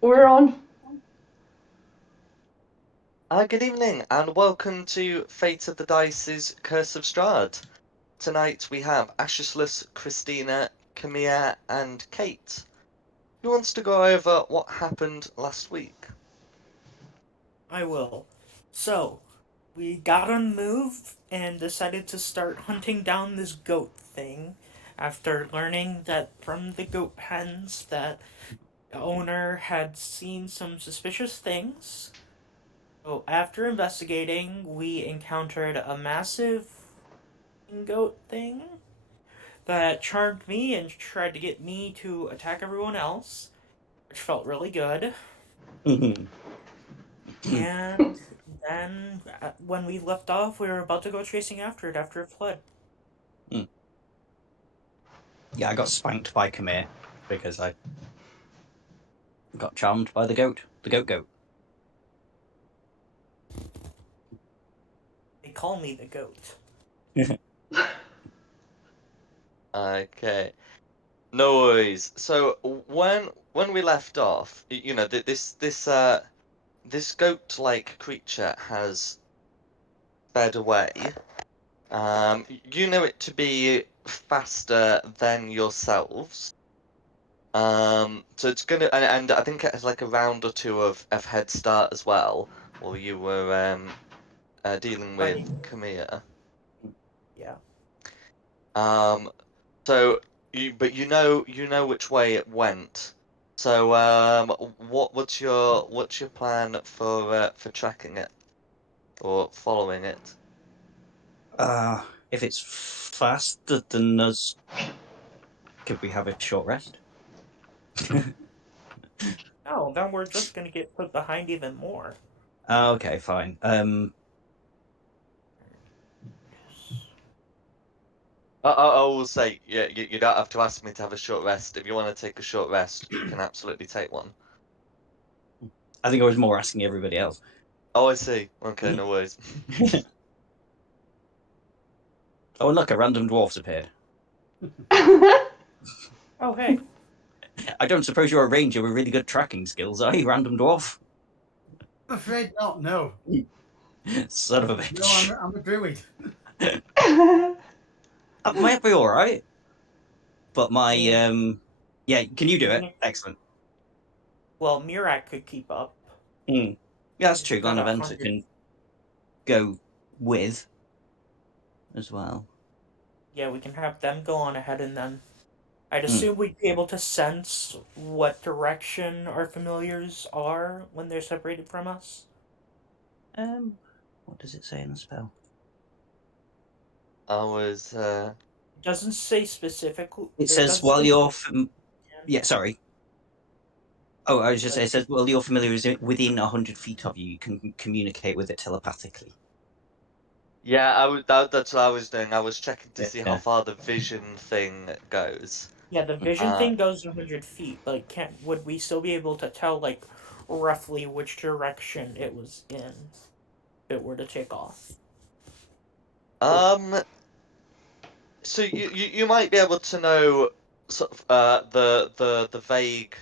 We're on. Good evening, and welcome to Fate of the Dice's Curse of Strahd. Tonight we have Ashless, Christina, Camilla, and Kate. Who wants to go over what happened last week? I will. So, we got on the move and decided to start hunting down this goat thing after learning that from the goat pens that the owner had seen some suspicious things. So, after investigating, we encountered a massive goat thing that charmed me and tried to get me to attack everyone else, which felt really good. And then when we left off, we were about to go chasing after it after it fled. Yeah, I got spanked by Khmer because I got charmed by the goat. The goat. They call me the goat. Okay, no worries. So when we left off, this goat-like creature has sped away. You know it to be faster than yourselves. So it's gonna, and I think it has like a round or two of head start as well, while you were dealing with Right. Camilla. Yeah. Um, so but you know which way it went. So what's your plan for tracking it or following it? If it's faster than us, could we have a short rest? No, then we're just gonna get put behind even more. Okay, fine. I will say, yeah, you don't have to ask me to have a short rest. If you want to take a short rest, you can absolutely take one. I think I was more asking everybody else. Oh, I see. Okay, no worries. Oh, look, a random dwarf's appeared. Oh, hey. I don't suppose you're a ranger with really good tracking skills, are you, random dwarf? I'm afraid not. No, Son of a no, I'm bitch. I'm a druid. That might be all right, but I my mean, yeah, can you do even it? if, Excellent. well, Mirak could keep up. Mm. Yeah, that's He's true. got Glenn a Eventer hundred. can go with as well. Yeah, we can have them go on ahead, and then I'd Mm. assume we'd be able to sense what direction our familiars are when they're separated from us. What does it say in the spell? I was It doesn't say specifically. It It says doesn't while say you're specifically, yeah, sorry. Oh, I was just but saying, it says while your familiar is within 100 feet of you, you can communicate with it telepathically. yeah, that's what I was doing. I was checking to see how Yeah. far the vision thing goes. yeah, the vision Uh, thing goes 100 feet. But can't would we still be able to tell like roughly which direction it was in if it were to take off? um, so you might be able to know sort of the vague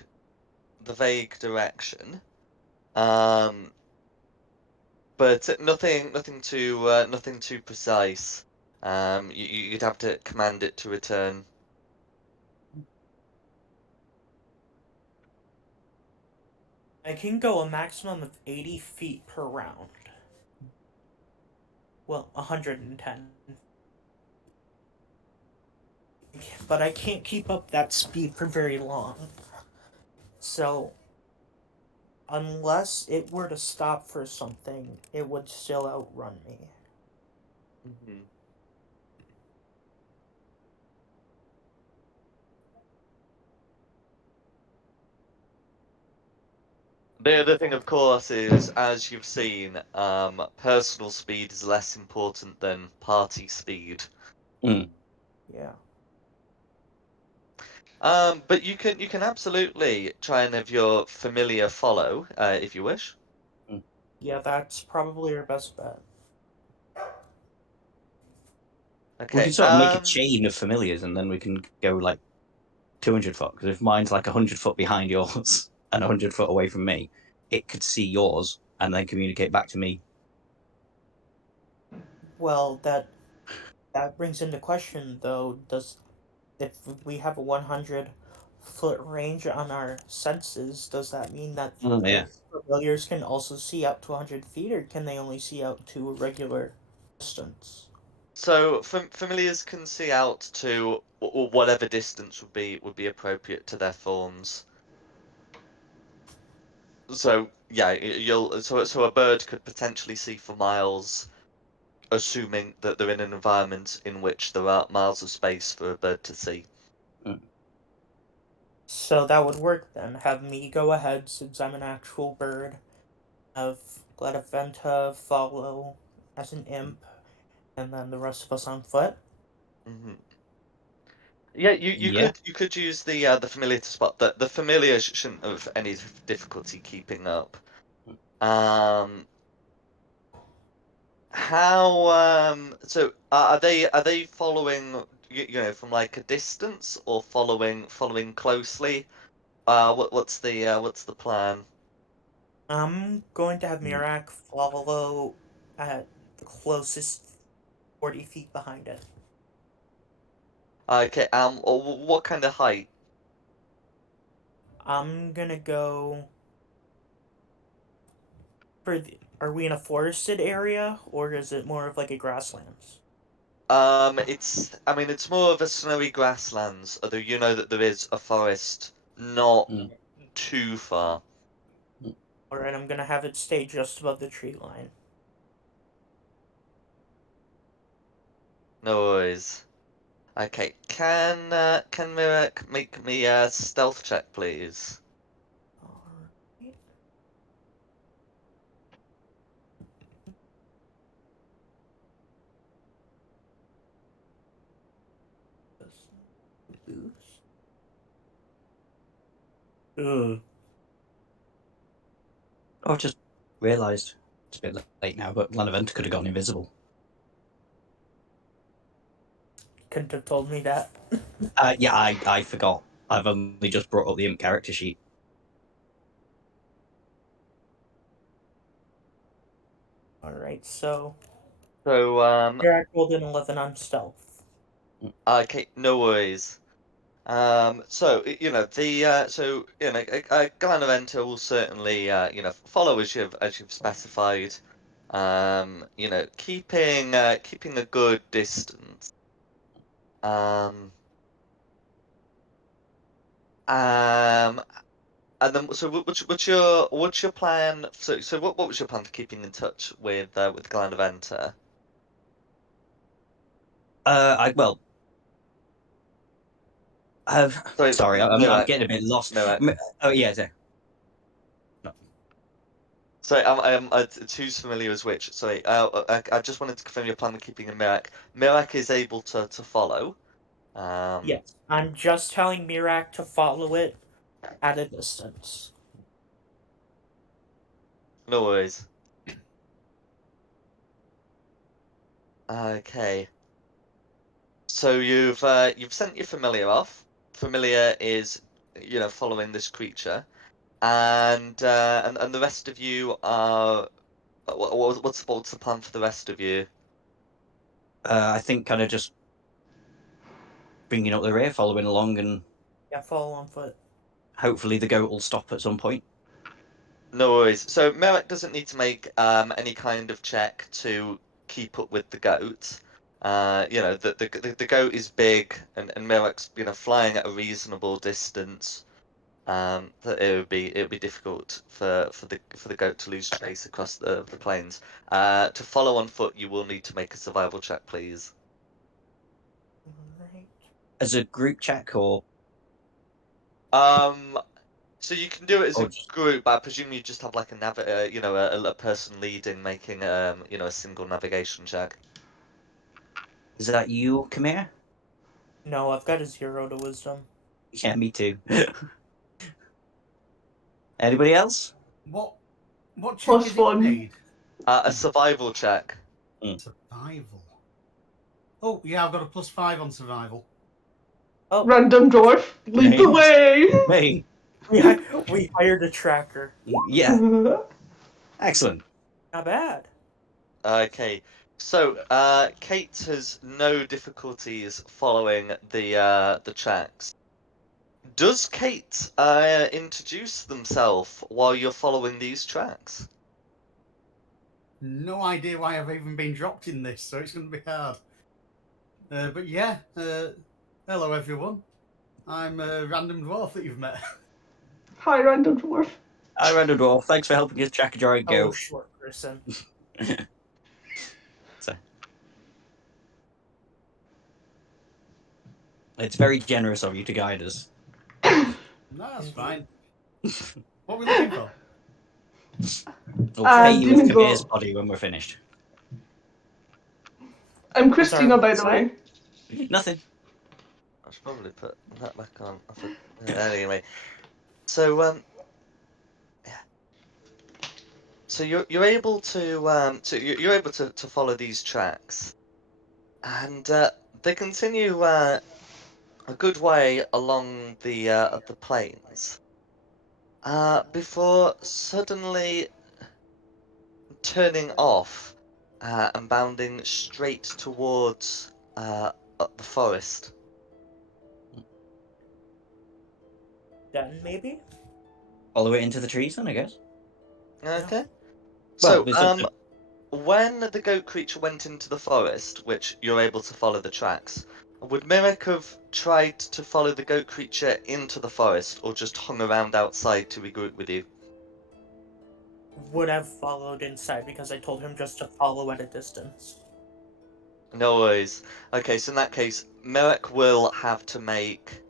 direction. Um, but nothing too precise. You'd have to command it to return. I can go a maximum of 80 feet per round. Well, 110. But I can't keep up that speed for very long. So, unless it were to stop for something, it would still outrun me. Mhm. The other thing, of course, is as you've seen, personal speed is less important than party speed. Mm. Yeah. But you can absolutely try and have your familiar follow, if you wish. Mm. Yeah, that's probably our best bet. We can Okay. sort of make a chain of familiars, and then we can go like 200 foot. Because if mine's like 100 foot behind yours, and 100 foot away from me, it could see yours and then communicate back to me. Well, that brings into question though. If we have a 100-foot range on our senses, does that mean that Oh, yeah. the familiars can also see out to 100 feet, or can they only see out to a regular distance? So familiars can see out to whatever distance would be appropriate to their forms. So yeah, so a bird could potentially see for miles, assuming that they're in an environment in which there are miles of space for a bird to see. So that would work then. Have me go ahead since I'm an actual bird. Have Gladaventa follow as an imp, and then the rest of us on foot. Hmm. Yeah, Yeah. you could use the familiar to spot that the familiar shouldn't have any difficulty keeping up. Um, how so are they following you know from like a distance or following closely? What's the plan? I'm going to have Mm. Mirak follow at the closest 40 feet behind it. Okay, what kind of height? I'm gonna go for the. Are we in a forested area, or is it more of like a grasslands? I mean, it's more of a snowy grasslands, although you know that there is a forest not Mm. too far. Alright, I'm gonna have it stay just above the tree line. No worries. Okay, can Mirek make me a stealth check, please? Alright. Boost. Ugh. Oh, I've just realised it's a bit late now, but Glenavent could have gone invisible. Couldn't have told me that. Yeah, I forgot. I've only just brought up the imp character sheet. Alright, so So, Mirak rolled an 11 on stealth. okay, no worries. So you know so you know Galanaventa will certainly you know follow as you've specified. You know, keeping a good distance. Um, um, and then so what's your plan? So what was your plan for keeping in touch with Galanaventa? Well, Sorry, sorry, I'm Mirak, getting a bit lost. Mirak. Oh yeah, there. No. Sorry, who's familiar as which? Sorry, I just wanted to confirm your plan with keeping a Mirak. Mirak is able to follow. Um, Yes, I'm just telling Mirak to follow it at a distance. no worries. Okay, so you've sent your familiar off. Familiar is you know following this creature, and the rest of you are what's the plan for the rest of you? I think kind of just bringing up the rear, following along, and Yeah, follow on foot. hopefully the goat will stop at some point. No worries. So Merrick doesn't need to make any kind of check to keep up with the goat. You know, the goat is big and Merrick's, you know, flying at a reasonable distance. That it would be difficult for the goat to lose trace across the plains. To follow on foot, you will need to make a survival check, please. Alright. As a group check, Um, so you can do it as or a just, group, but I presume you just have like you know, a person leading, making you know, a single navigation check. is that you, Kamir? No, I've got a 0 to wisdom. Yeah, me too. Anybody else? What check Plus is it you one. need? A survival check. Survival. Oh yeah, I've got a +5 on survival. Oh, Random dwarf, lead the Names. way. Me. We hired a tracker. Yeah, excellent. Not bad. Okay, so Kate has no difficulties following the tracks. Does Kate introduce themselves while you're following these tracks? No idea why I've even been dropped in this, so it's going to be hard. But yeah, hello everyone. I'm a random dwarf that you've met. Hi, random dwarf. Hi, Random Dwarf. Thanks for helping us track a giant Oh, goat. short person. So, it's very generous of you to guide us. No, that's Indeed. fine. What are we looking for? We'll pay you with Dimigo. Kabir's body when we're finished. I'm What's our Christina, by the website? way. Nothing. I should probably put that back on. Anyway, so yeah. So you're able to you're able to follow these tracks, and they continue a good way along the plains. Before suddenly turning off and bounding straight towards the forest. Den, maybe? Follow it into the trees, then, I guess. Okay. Well, So it's up to... when the goat creature went into the forest, which you're able to follow the tracks, would Mirek have tried to follow the goat creature into the forest, or just hung around outside to regroup with you? Would have followed inside because I told him just to follow at a distance. No worries. Okay, so in that case, Mirek will have to make.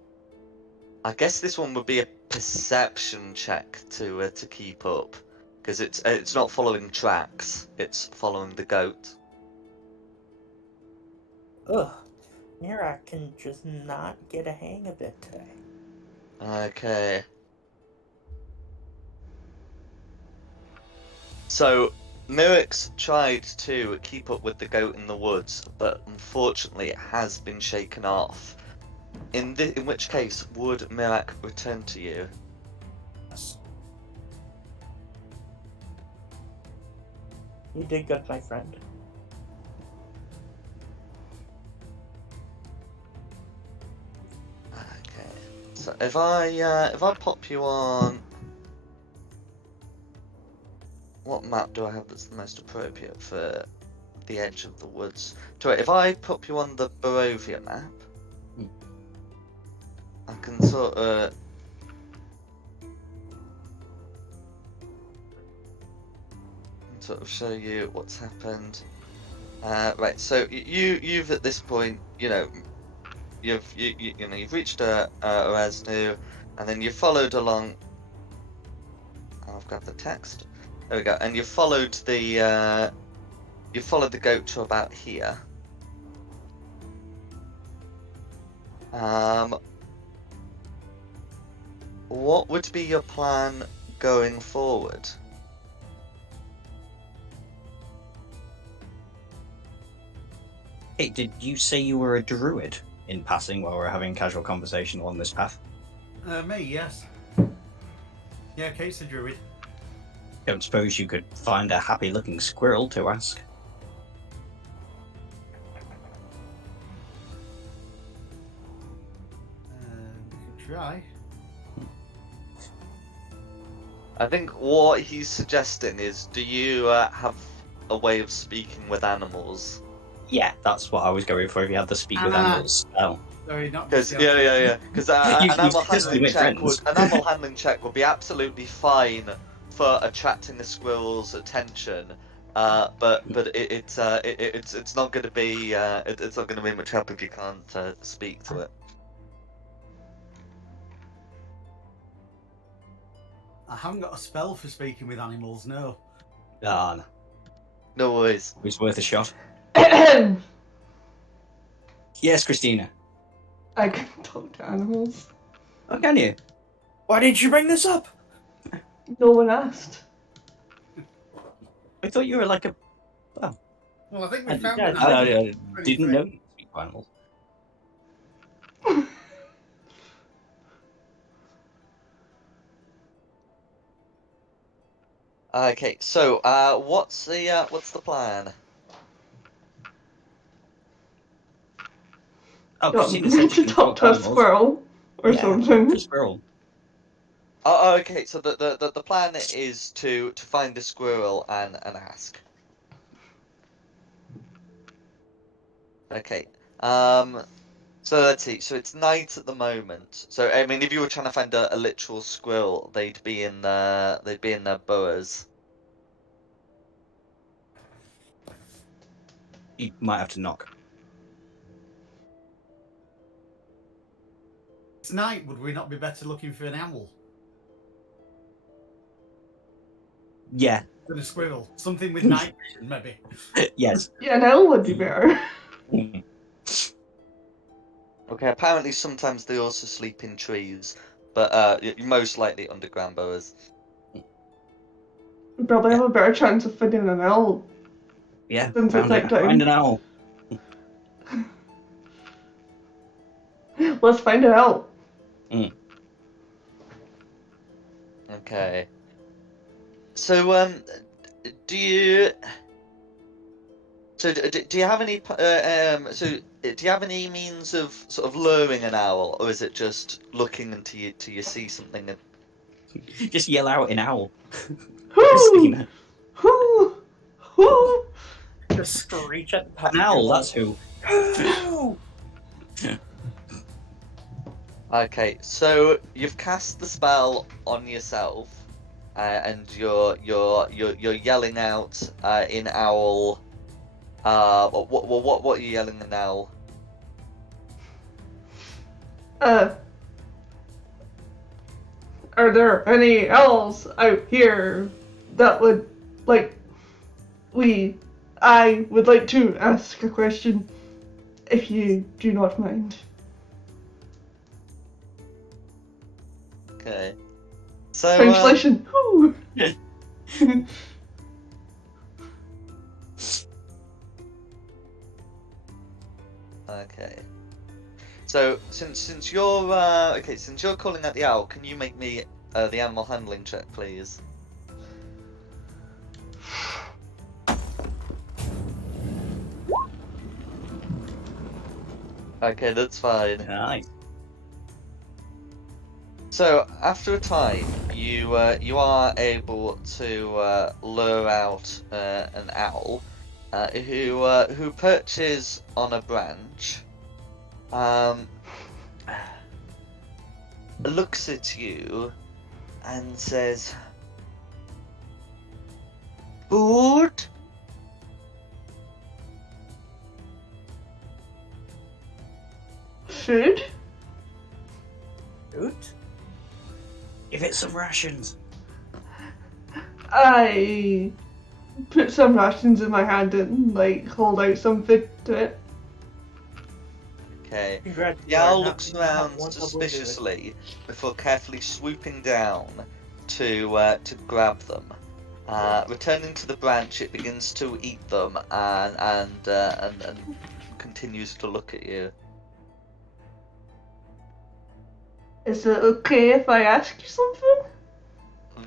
I guess this one would be a perception check to keep up, because it's not following tracks; it's following the goat. Ugh. Mira can just not get a hang of it today. Okay. So Mirek's tried to keep up with the goat in the woods, but unfortunately it has been shaken off. In which case, would Mirak return to you? Yes. You did good, my friend. Okay. So if I pop you on, what map do I have that's the most appropriate for the edge of the woods? So if I pop you on the Barovia map, I can sort of show you what's happened. Right, so you've at this point, you've reached Erasnu, and then you followed along. Oh, I've got the text. There we go. And you followed the goat to about here. Um, what would be your plan going forward? Hey, did you say you were a druid in passing while we're having casual conversation along this path? Me, yes. Yeah, Kate's a druid. Don't suppose you could find a happy-looking squirrel to ask? We could try. I think what he's suggesting is, do you have a way of speaking with animals? Yeah, that's what I was going for if you had the speak with animals spell. Sorry, not Because just Because You an animal just handling make check friends. would be absolutely fine for attracting the squirrel's attention. But it's not going to be it's not going to be much help if you can't speak to it. I haven't got a spell for speaking with animals, no. Ah, no. No worries. It's worth a shot. I Yes, Christina. can talk to animals. Oh, can you? Why didn't you bring this up? No one asked. I thought you were like a... Well, I think we I, found yeah, an I- animal. I didn't know you could speak to animals. Okay, so what's the plan? Oh, Got Christina said she to can talk talk to a animals. squirrel or Yeah, talk to something. a squirrel. Oh, okay. So the plan is to find a squirrel and ask. Okay. So let's see. So it's night at the moment. So I mean, if you were trying to find a literal squirrel, they'd be in their burrows. You might have to knock. Tonight, would we not be better looking for an owl Yeah. than a squirrel? Something with night vision, maybe. Yes. Yeah, an owl would be better. Mm. Okay. Apparently, sometimes they also sleep in trees, but most likely underground burrows. We probably Yeah. have a better chance of finding an owl Yeah. since it's night Find time. an owl. Let's find an owl. Okay. So do you? So do you have any do you have any means of sort of luring an owl, or is it just looking until you see something? Just yell out in owl. Whoo! Christina. Whoo! Whoo! Just screech at the top An of your owl, that's lungs. who. Okay, so you've cast the spell on yourself, and you're yelling out in owl. What are you yelling in owl? Are there any owls out here that would like I would like to ask a question, if you do not mind. Okay. So Translation. Whoo! Okay. So since you're since you're calling out the owl, can you make me the animal handling check, please? Okay, that's fine. Nice. So after a time, you are able to lure out an owl who perches on a branch, looks at you and says, "Food?" Food? Dude? Give it some rations. I put some rations in my hand and hold out some food to it. Okay. Congrats. The owl looks around suspiciously before carefully swooping down to grab them. Returning to the branch, it begins to eat them and continues to look at you. Is it okay if I ask you something?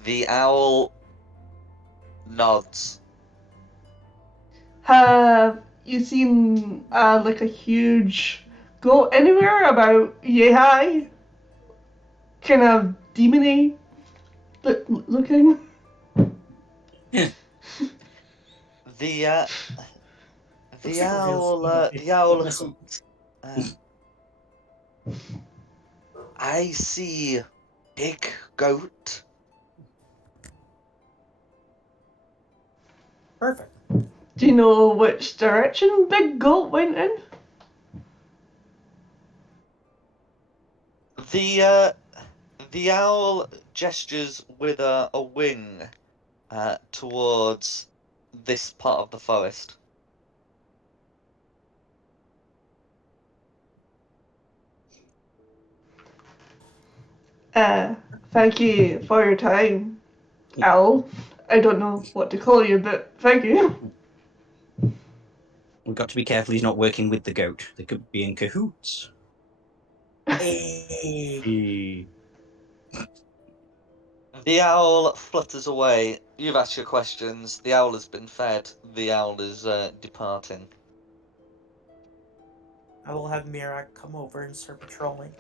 The owl nods. Have you seen a huge goat anywhere about yay high? Kind of demony looking? The Looks like a real sweetie. the owl Listen. I see big goat. Perfect. Do you know which direction Big Goat went in? The owl gestures with a wing towards this part of the forest. Thank you for your time, Owl. I don't know what to call you, but thank you. We've got to be careful he's not working with the goat. They could be in cahoots. Hey. Eh. The owl flutters away. You've asked your questions. The owl has been fed. The owl is departing. I will have Mirak come over and start patrolling.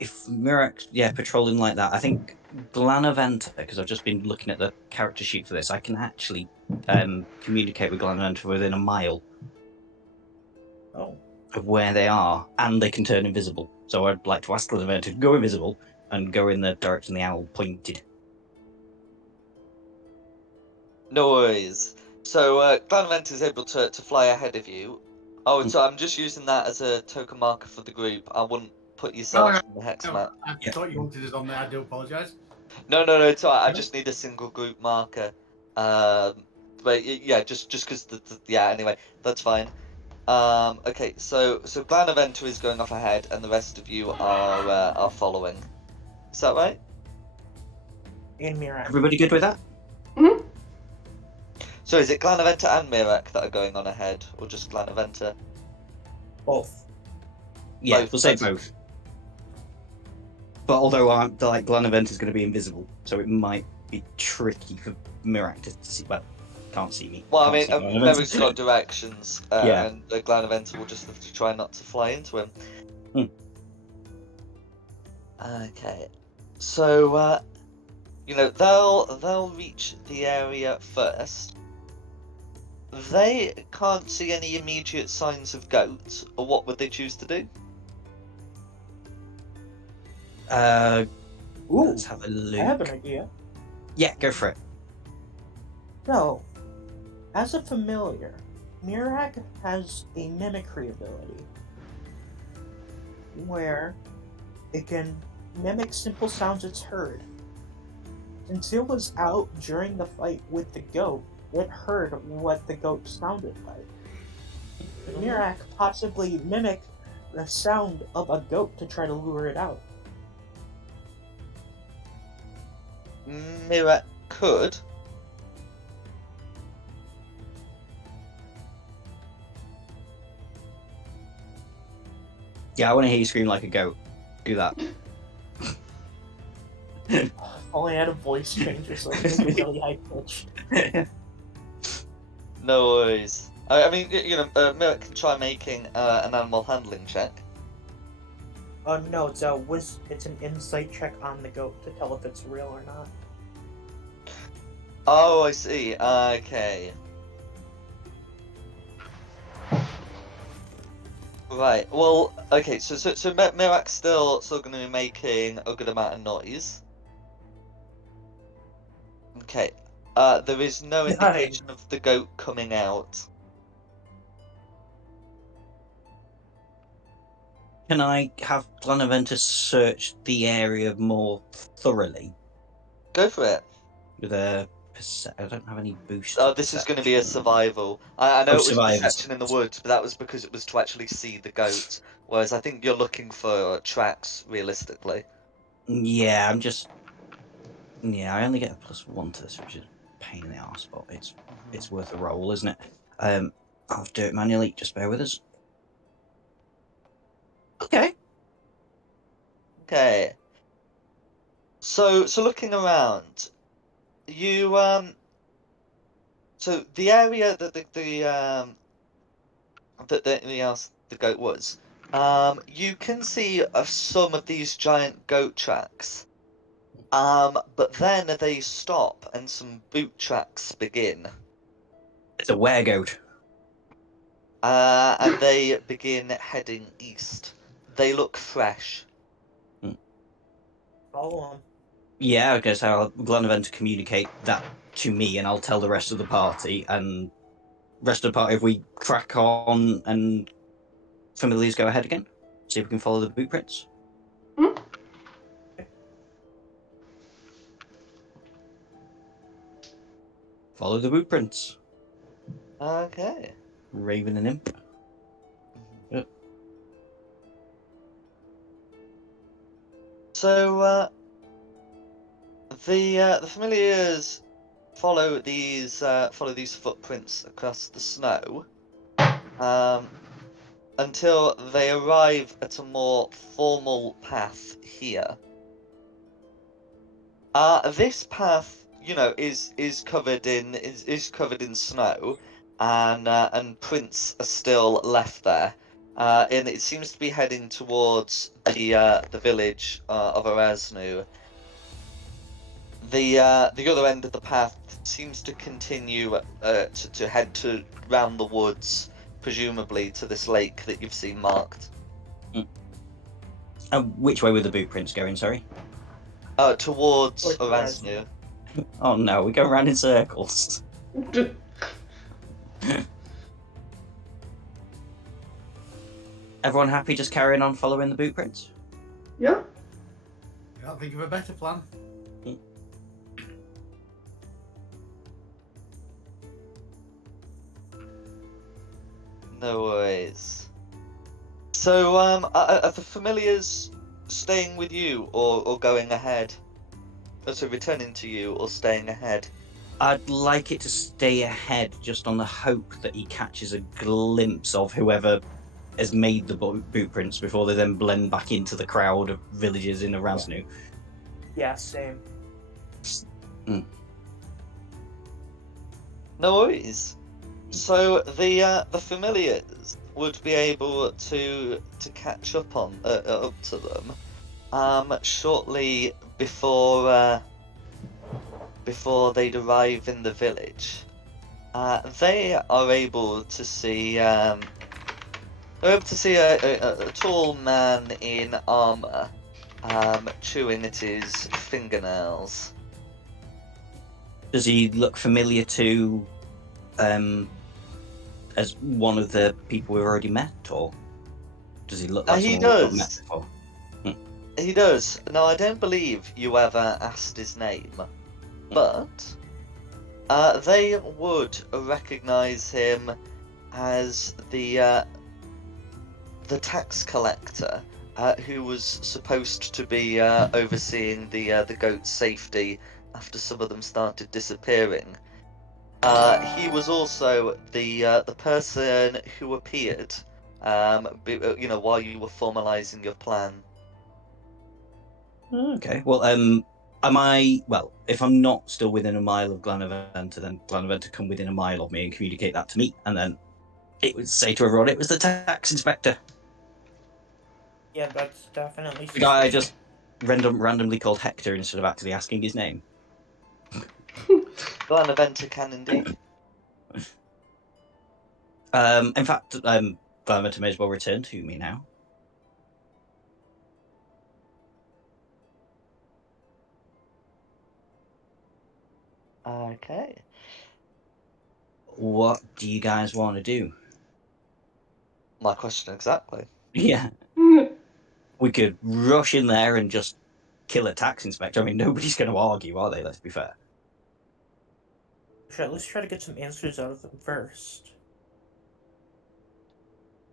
If Mirak, patrolling like that, I think Glanaventa, because I've just been looking at the character sheet for this, I can actually communicate with Glanaventa within a mile Oh. of where they are, and they can turn invisible. So I'd like to ask Glanaventa to go invisible and go in the direction the owl pointed. No worries. So Glanvent is able to fly ahead of you. Oh, so I'm just using that as a token marker for the group. I wouldn't put yourself on the hex No, map. I thought you wanted us on there. I do apologise. No, it's alright. I No. just need a single group marker. But yeah, just because yeah. Anyway, that's fine. Okay, so Glanaventa is going off ahead, and the rest of you are following. Is that right? And Mirak. Everybody good with that? Mhm. So is it Glanaventa and Mirak that are going on ahead, or just Glanaventa? Both. Yeah, Both, we'll say okay. both. But although Glanaventa is going to be invisible, so it might be tricky for Mirak to see. Well, can't see me. Well, I Can't mean, see Glanaventa. Merrick's got directions, Yeah. and Glanaventa will just have to try not to fly into him. Okay, so they'll reach the area first. They can't see any immediate signs of goats, or what would they choose to do? Let's have a look. I have an idea. Yeah, go for it. So, as a familiar, Mirak has a mimicry ability where it can mimic simple sounds it's heard. Since it was out during the fight with the goat, it heard what the goat sounded like. Mirak possibly mimic the sound of a goat to try to lure it out. Mirak could. Yeah, I want to hear you scream like a goat. Do that. If only I had a voice changer so I could make it really high pitched. No worries. I mean, Mirak can try making an animal handling check. No, it's an insight check on the goat to tell if it's real or not. Oh, I see. Okay. Right. Well, okay. So Mirak's still going to be making a good amount of noise. Okay. There is no indication of the goat coming out. Can I have Glanaventa search the area more thoroughly Go for it. with a I don't have any boost. Oh, this is going to be a survival. I know it was survivors. perception in the woods, but that was because it was to actually see the goat. Whereas I think you're looking for tracks, realistically. Yeah, I'm just. Yeah, I only get a +1 to this, which is a pain in the arse, but it's worth a roll, isn't it? I'll do it manually. Just bear with us. Okay. Okay. So looking around, you so the area that the goat was, you can see some of these giant goat tracks. But then they stop and some boot tracks begin. It's a weregoat. And they begin heading east. They look fresh. Follow him. Yeah, okay, so I'll Glanaventa communicate that to me, and I'll tell the rest of the party. And rest of the party, if we crack on and familiars go ahead again, see if we can follow the boot prints. Mhm. Follow the boot prints. Okay. Raven and Imp. Yep. So the familiars follow these footprints across the snow, until they arrive at a more formal path here. This path, is covered in covered in snow, and prints are still left there. And it seems to be heading towards the village of Erasnu. The other end of the path seems to continue to head to round the woods, presumably to this lake that you've seen marked. Which way were the boot prints going? Sorry. Towards Towards Erasnu. Oh no, we go around in circles. Everyone happy just carrying on following the boot prints? Yeah. Can't think of a better plan. No worries. So, are the familiars staying with you or going ahead? So returning to you or staying ahead? I'd like it to stay ahead just on the hope that he catches a glimpse of whoever has made the boot prints before they then blend back into the crowd of villagers in Erasnu. Yeah, same. No worries. So the familiars would be able to catch up to them shortly before they'd arrive in the village. They are able to see they're able to see a tall man in armor chewing at his fingernails. Does he look familiar to as one of the people we've already met, or does he look like He someone we've not met does. before? He does. Now, I don't believe you ever asked his name, but they would recognize him as the tax collector who was supposed to be overseeing the goat's safety after some of them started disappearing. He was also the person who appeared, while you were formalizing your plan. Okay. Well, if I'm not still within a mile of Glanaventa, then Glanaventa come within a mile of me and communicate that to me, and then it would say to everyone it was the tax inspector. Yeah, that's definitely The guy I suspicious. just randomly called Hector instead of actually asking his name. Glanaventa can indeed. In fact, Glanaventa may as well return to me now. Okay. What do you guys want to do? My question exactly. Yeah, we could rush in there and just kill a tax inspector. I mean, nobody's going to argue, are they? Let's be fair. We should at least try to get some answers out of them first.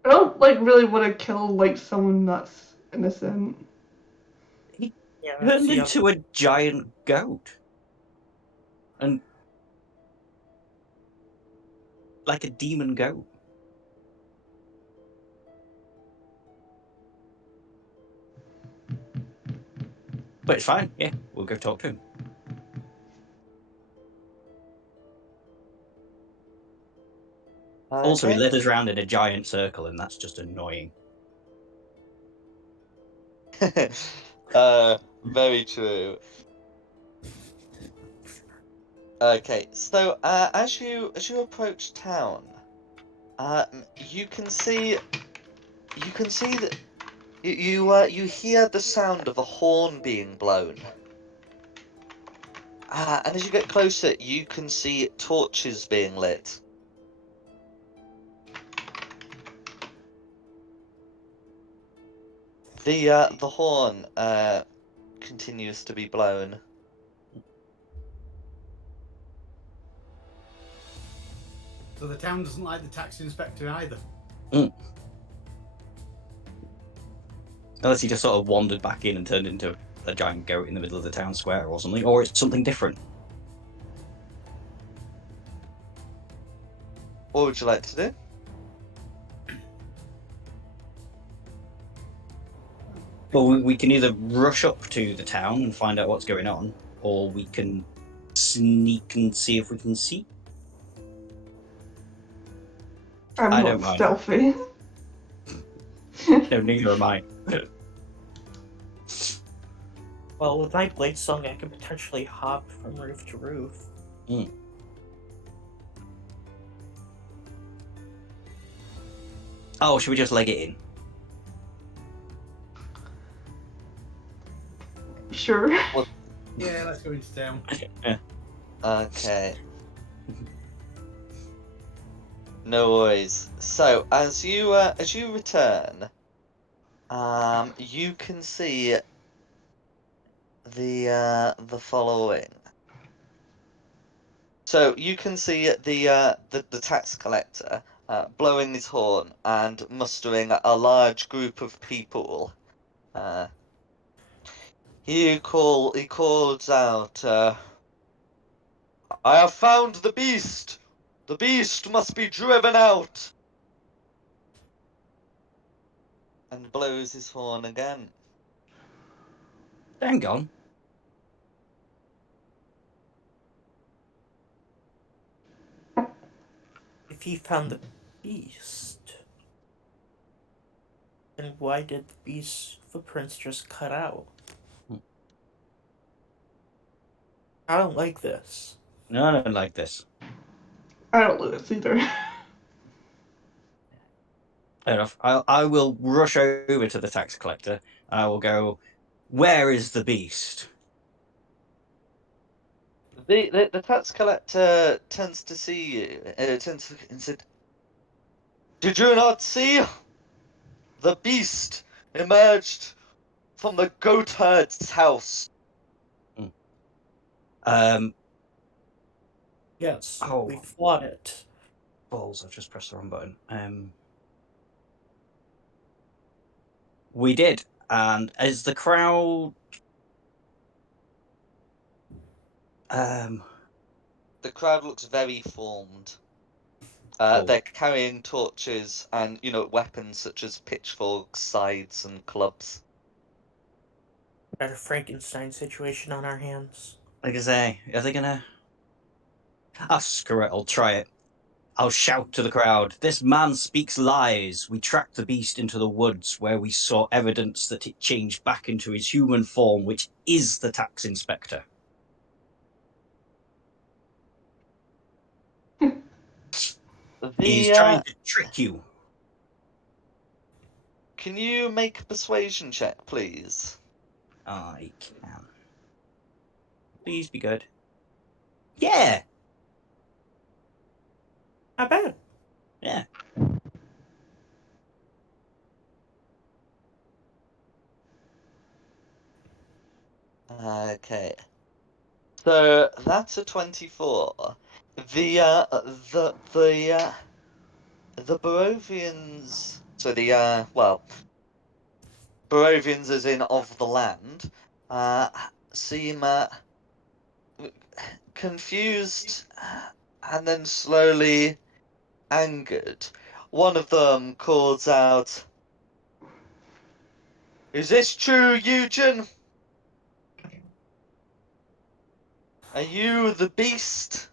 I don't really want to kill someone that's innocent. Yeah, Turned see how- into a giant goat. And like a demon goat. But it's fine, yeah, we'll go talk to him. Also, he Okay. led us around in a giant circle, and that's just annoying. Very true. Okay, so as you approach town, you can see that you hear the sound of a horn being blown. And as you get closer, you can see torches being lit. The horn continues to be blown. So the town doesn't like the tax inspector either. Unless he just sort of wandered back in and turned into a giant goat in the middle of the town square or something, or it's something different. What would you like to do? Well, we can either rush up to the town and find out what's going on, or we can sneak and see if we can see. I'm I not don't mind. stealthy. No, neither am I. Well, with my blade song, I can potentially hop from roof to roof. Oh, should we just leg it in? Sure. Yeah, let's go into town. Okay. No worries. So as you return, you can see the following. So you can see the tax collector blowing his horn and mustering a large group of people. He calls out, "I have found the beast! The beast must be driven out!" And blows his horn again. Hang on. If he found the beast, then why did the beast's footprints just cut out? I don't like this. No, I don't like this. I don't lose either. Fair enough. I will rush over to the tax collector. I will go, where is the beast? The tax collector turns to see you, turns to and said, "Did you not see? The beast emerged from the goat herd's house." Yes, we Oh, fought it. balls! I've just pressed the wrong button. We did, and as the crowd, The crowd looks very formed. Oh. They're carrying torches and, weapons such as pitchforks, scythes, and clubs. Got a Frankenstein situation on our hands. Like I say, are they gonna? Ah, screw it! I'll try it. I'll shout to the crowd, "This man speaks lies. We tracked the beast into the woods where we saw evidence that it changed back into his human form, which is the tax inspector." He's trying to trick you. Can you make a persuasion check, please? I can. Please be good. Yeah. Not bad. Yeah. Okay. So that's a 24. The Barovians. So Barovians, as in of the land, seem confused and then slowly angered. One of them calls out, "Is this true, Eugen? Are you the beast?"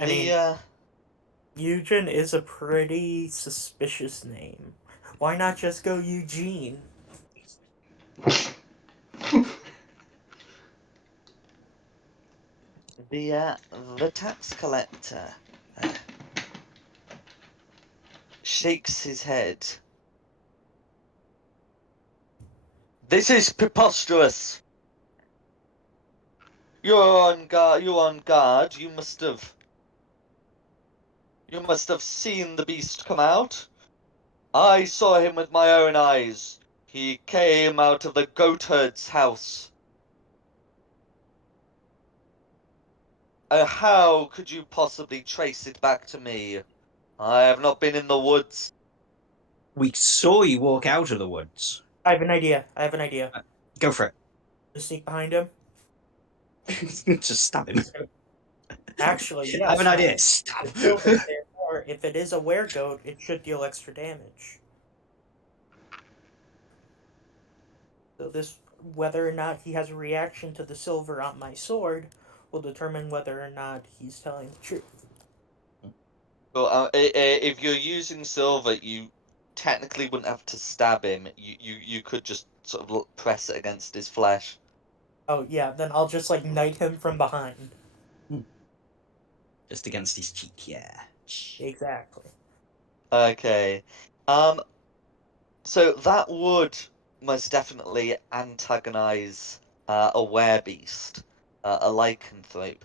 I mean, Eugen is a pretty suspicious name. Why not just go Eugene? The tax collector shakes his head. "This is preposterous. You're on guard. You're on guard. You must have seen the beast come out. I saw him with my own eyes. He came out of the goatherd's house. How could you possibly trace it back to me? I have not been in the woods." We saw you walk out of the woods. I have an idea. Go for Just sneak behind him. it. Just stab him. Actually, I have yes. an Now, idea. Stab. the deal is therefore, if it is a weregoat, it should deal extra damage. So this whether or not he has a reaction to the silver on my sword will determine whether or not he's telling the truth. But if you're using silver, you technically wouldn't have to stab him. You could just sort of press it against his flesh. Oh yeah, then I'll just like knight him from behind. Just against his cheek, yeah. Exactly. Okay. So that would most definitely antagonize a werebeast, a lycanthrope.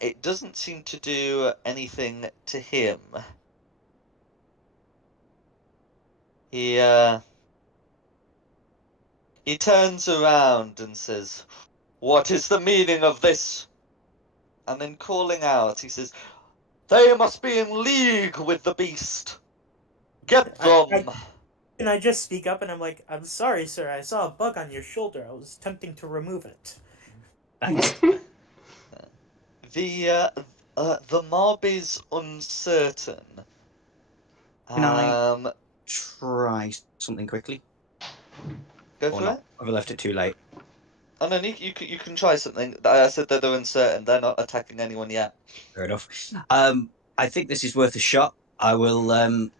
It doesn't seem to do anything to him. He he turns around and says, "What is the meaning of this?" And then calling out, he says, "They must be in league with the beast. Get them." And I just speak up and I'm like, I'm sorry, sir. I saw a bug on your shoulder. I was attempting to remove it. Thanks. The mob is uncertain. Can I Um, try something quickly? Go Or for not? it. Have I left it too late? Oh no, you can try something. I said that they're uncertain. They're not attacking anyone yet. Fair enough. I think this is worth a shot. I will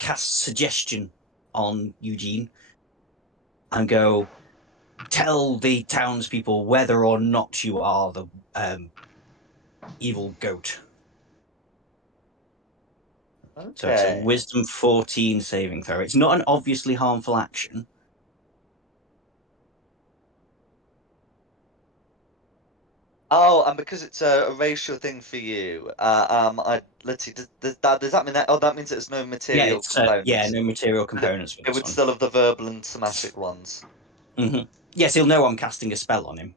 cast suggestion on Eugene and go tell the townspeople whether or not you are the evil goat. So it's a Okay. Wisdom 14 saving throw. It's not an obviously harmful action. Oh, and because it's a racial thing for you, let's see. Does that mean that? Oh, that means there's no Yeah, material it's components. no material But components for it this would one. still have the verbal and somatic ones. Mm-hmm. Yes, he'll know I'm casting a spell on him,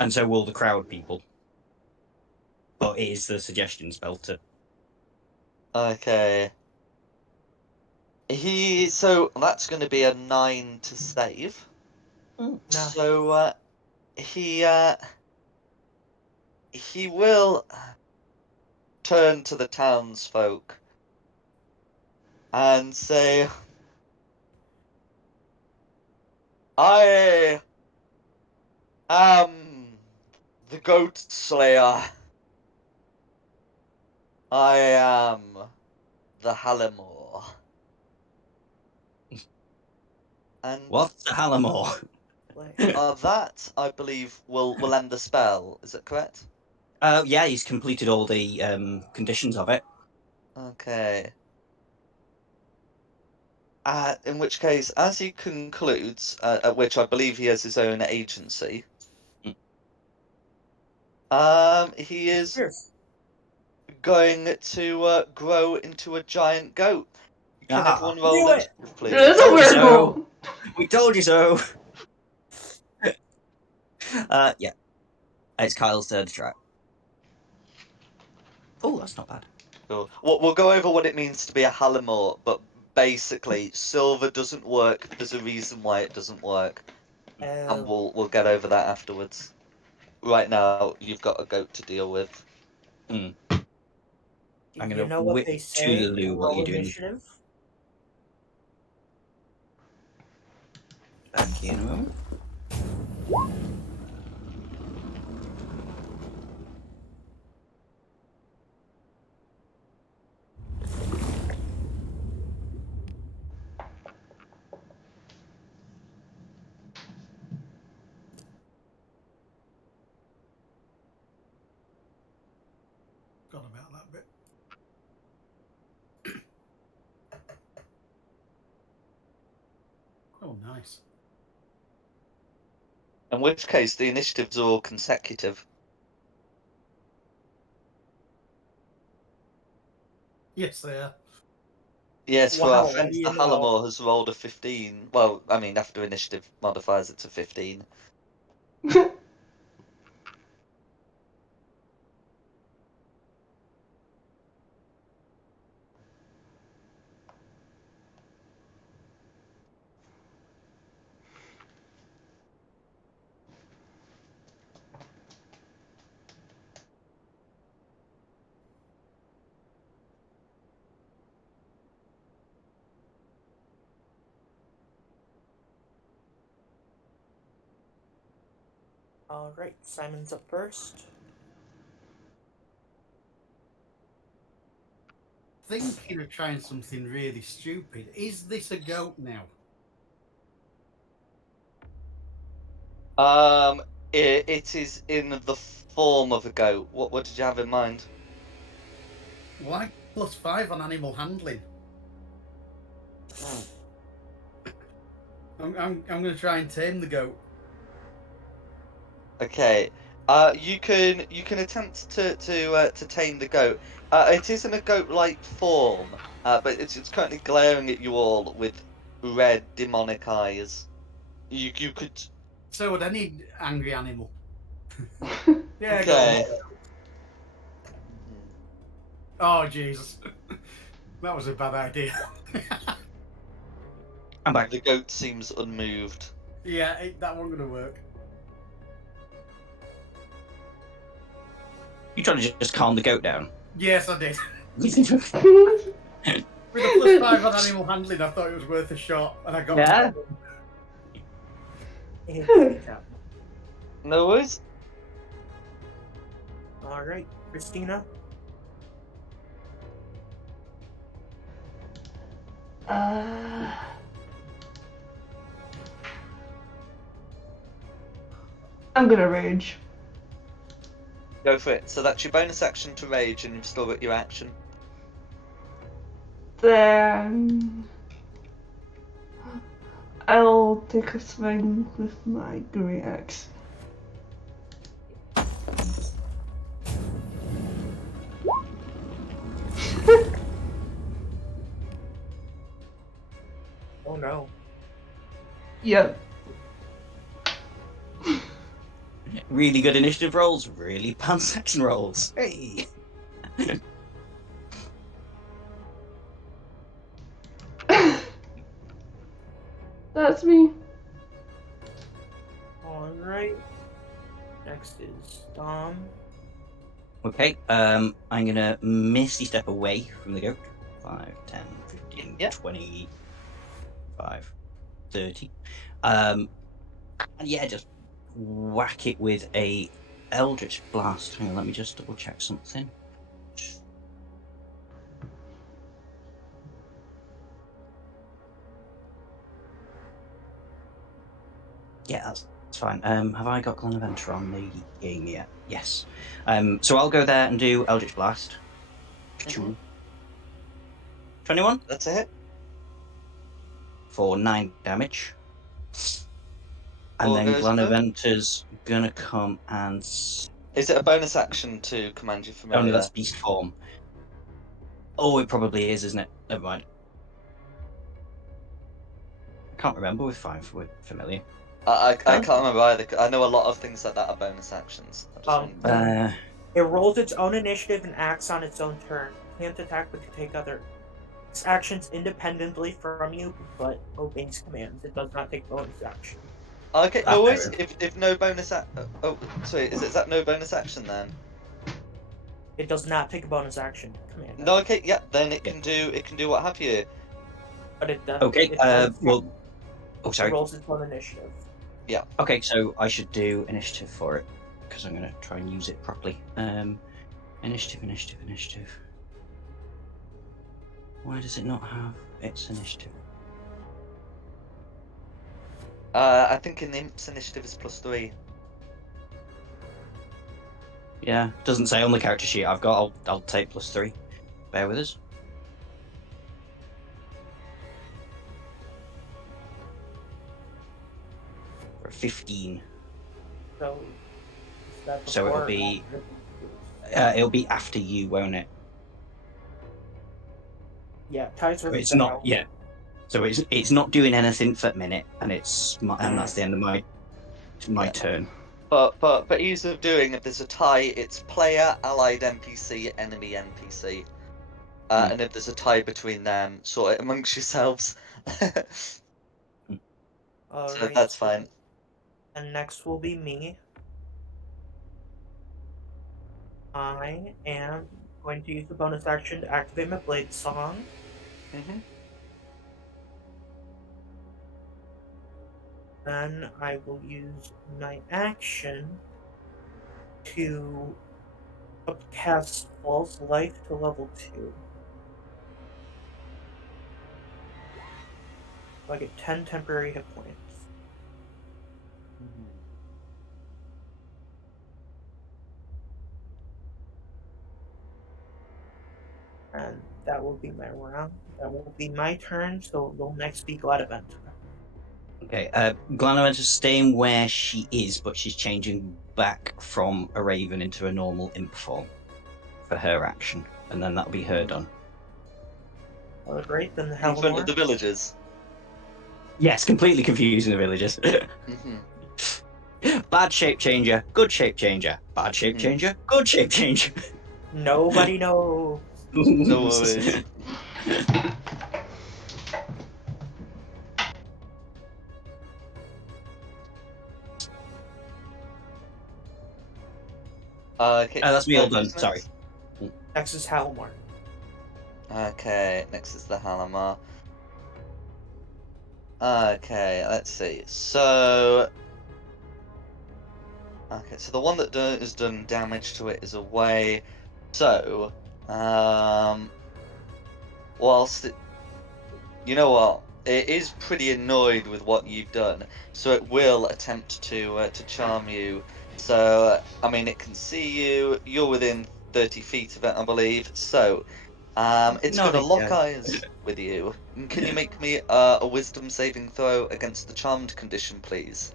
and so will the crowd people. But it is the suggestion spell to. Okay. So that's going to be a 9 to save. Nah. So he will turn to the townsfolk and say, "I am the Goat Slayer. I am the Hallimore." And What's the Hallamore? Like, that, I believe, will end the spell. Is that correct? Yeah, he's completed all the conditions of it. Okay. In which case, as he concludes, at which I believe he has his own agency, he is cheers. going to grow into a giant goat. Can Ah, everyone roll Do it! initiative, It's please? a told you so. werewolf! We told you so. Yeah, it's Kyle's turn to try. Oh, that's not bad. Cool. We'll go over what it means to be a Hallimore, but basically, silver doesn't work. There's a reason why it doesn't work, and Oh, we'll get over that afterwards. Right now, you've got a goat to deal with. I'm going you to know what whip they to the say? loo what Roll you're doing. initiative. Back in a moment. Forgot about that bit. Oh, nice. In which case, the initiatives are all consecutive. Yes, they are. Yes, for our Wow, what do friends, the you know? Hallimore has rolled a 15. Well, I mean, after initiative modifiers, it's a 15. Alright, Simon's up first. Thinking of trying something really stupid. Is this a goat now? It is in the form of a goat. What did you have in mind? Like +5 on animal handling. I'm going to try and tame the goat. Okay. You can attempt to tame the goat. It is in a goat-like form, but it's currently glaring at you all with red demonic eyes. You could. So would any angry animal. Yeah, Okay. go on. Oh, Jesus. That was a bad idea. I'm back. The goat seems unmoved. Yeah, that wasn't going to work. You trying to just calm the goat down? Yes, I did. Yeah. With a +5 on animal handling, I thought it was worth a shot, and I got Yeah. No worries. Alright, Christina. I'm gonna rage. Go for it. So that's your bonus action to rage, and you've still got your action. Then I'll take a swing with my great axe. Oh no. Yep. Really good initiative rolls, really bad section rolls. Hey. That's me. Alright. Next is Dom. Okay, I'm gonna misty step away from the goat. 5, 10, 15, Yeah. 25, 30. And yeah, just whack it with a Eldritch Blast. Hang on, let me just double check something. Yeah, that's fine. Have I got Glenaventer on the game yet? Yes. So I'll go there and do Eldritch Blast. Mhm. 21 That's a hit. for 9 damage. And All then goes good. Glanaventer's gonna come and. Is it a bonus action to command your Oh no, familiar? that's beast form. Oh, it probably is, isn't it? Never mind. I can't remember with familiar. I can't remember either. I know a lot of things like that are bonus actions. I just want. It rolls its own initiative and acts on its own turn. It can't attack but can take other actions independently from you, but obeys commands. It does not take bonus action. Okay, no fair worries. If no bonus oh, sorry. Is that no bonus action then? It does not take a bonus action command. No. Okay. Yeah. Then it Yeah. can do what have you. But it does. Okay. Well. Oh, It sorry. rolls its own initiative. Yeah. Okay, so I should do initiative for it because I'm gonna try and use it properly. Initiative. Why does it not have its initiative? I think in the Imp's initiative is +3. Yeah, doesn't say on the character sheet I've got. I'll take +3. Bear with us. For 15. So, is that So it'll before or be after? it'll be after you, won't it? Yeah, ties So with it's not. Sal. Yeah. So it's not doing anything for a minute, and that's the end of my Yeah. turn. But for ease of doing, if there's a tie, it's player, allied NPC, enemy NPC. And if there's a tie between them, sort it amongst yourselves. So Alright. that's fine. And next will be me. I am going to use the bonus action to activate my Blade Song. Mhm. Then I will use my action to upcast False Life to level 2. So I get 10 temporary hit points. And that will be my round. That will be my turn, so it will next be Gladaventa. Okay, Glanavent is staying where she is, but she's changing back from a raven into a normal imp form for her action, and then that'll be her done. Oh, great, then the In front of Hellamore. the villagers. Yes, completely confusing the villagers. Bad shape changer, good shape changer. Bad shape changer, good shape changer. Nobody knows. No worries. Okay, That's me all done. who's Sorry. next? Next is Hellamore. Okay, next is the Halamar. Okay, let's see. So, okay, so the one that has done damage to it is away. So, whilst you know what, it is pretty annoyed with what you've done, so it will attempt to charm you. So, I mean, it can see you. You're within 30 feet of it, I believe. So, it's No, going to lock yeah. eyes with you. Can you make me a wisdom saving throw against the charmed condition, please?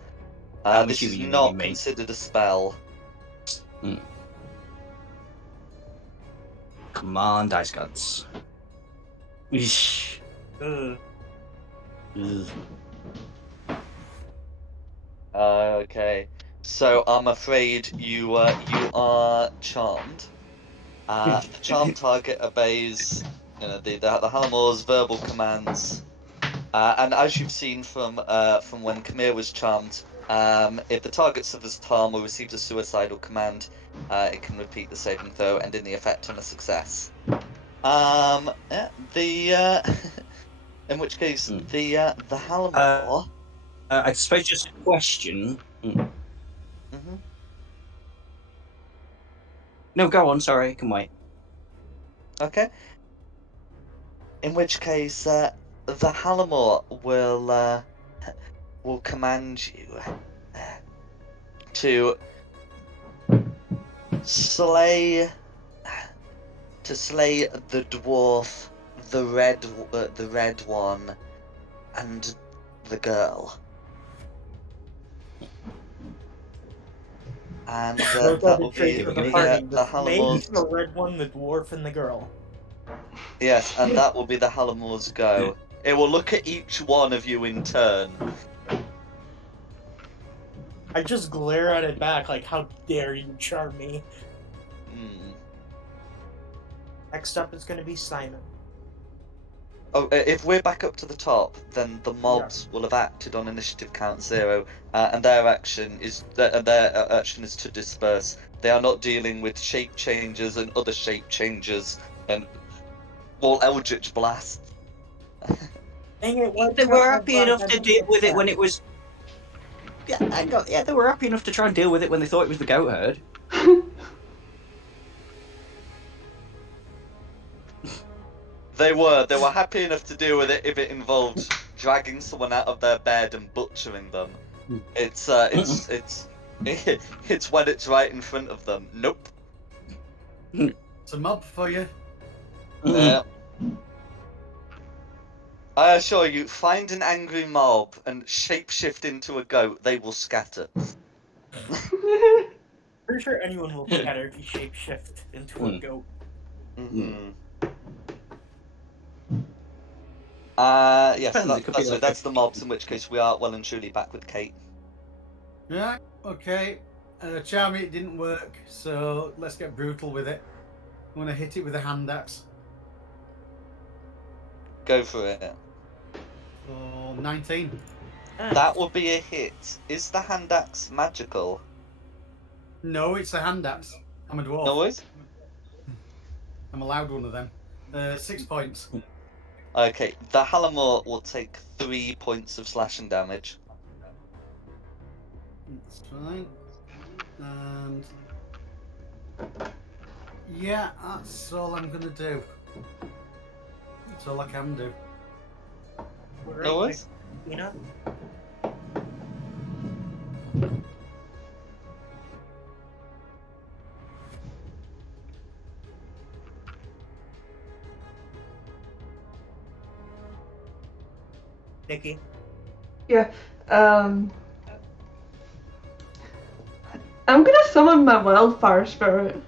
I'm This is assuming you not mean me. considered a spell. Come on, dice gods. Eesh. Ugh. Ugh. Okay. So I'm afraid you are charmed. The charmed target obeys the Halamore's verbal commands. And as you've seen from when Khmer was charmed, if the target suffers harm or receives a suicidal command, it can repeat the saving throw, ending the effect on a success. Yeah, in which case the Halamore. I suppose just a question. Mhm. No, go on. Sorry, I can wait. Okay. In which case, the Halamore will command you to slay the dwarf, the red one, and the girl. And Those are that the will be traits of the the party. the The mage, Halamore's. the red one, the dwarf, and the girl. Yes, and that will be the Halamore's go. It will look at each one of you in turn. I just glare at it back like, how dare you charm me. Hmm. Next up is going to be Simon. Oh, if we're back up to the top, then the Yeah. mobs will have acted on initiative count 0, and their action is to disperse. They are not dealing with shape changes and other shape changes and eldritch blasts. Dang it, why They do you have were my happy enough to deal with it when it was. Yeah, they were happy enough to try and deal with it when they thought it was the goat herd. They were happy enough to deal with it if it involved dragging someone out of their bed and butchering them. It's it's when it's right in front of them. Nope. It's a mob for you. Yeah. I assure you, find an angry mob and shapeshift into a goat, they will scatter. Pretty sure anyone will scatter if you shapeshift into a goat. Mm-hmm. Yes, Depends. It could be like that's the mobs, in which case we are well and truly back with Kate. Yeah, okay. Charmy, it didn't work, so let's get brutal with it. I'm going to hit it with a hand axe. Go for it. For 19. That will be a hit. Is the hand axe magical? No, it's a hand axe. I'm a dwarf. No worries. I'm allowed one of them. 6 points. Okay, the Halamore will take 3 points of slashing damage. That's fine. And yeah, that's all I'm gonna do. That's all I can do. No worries. Tina? Nikki? Yeah. I'm gonna summon my wildfire spirit.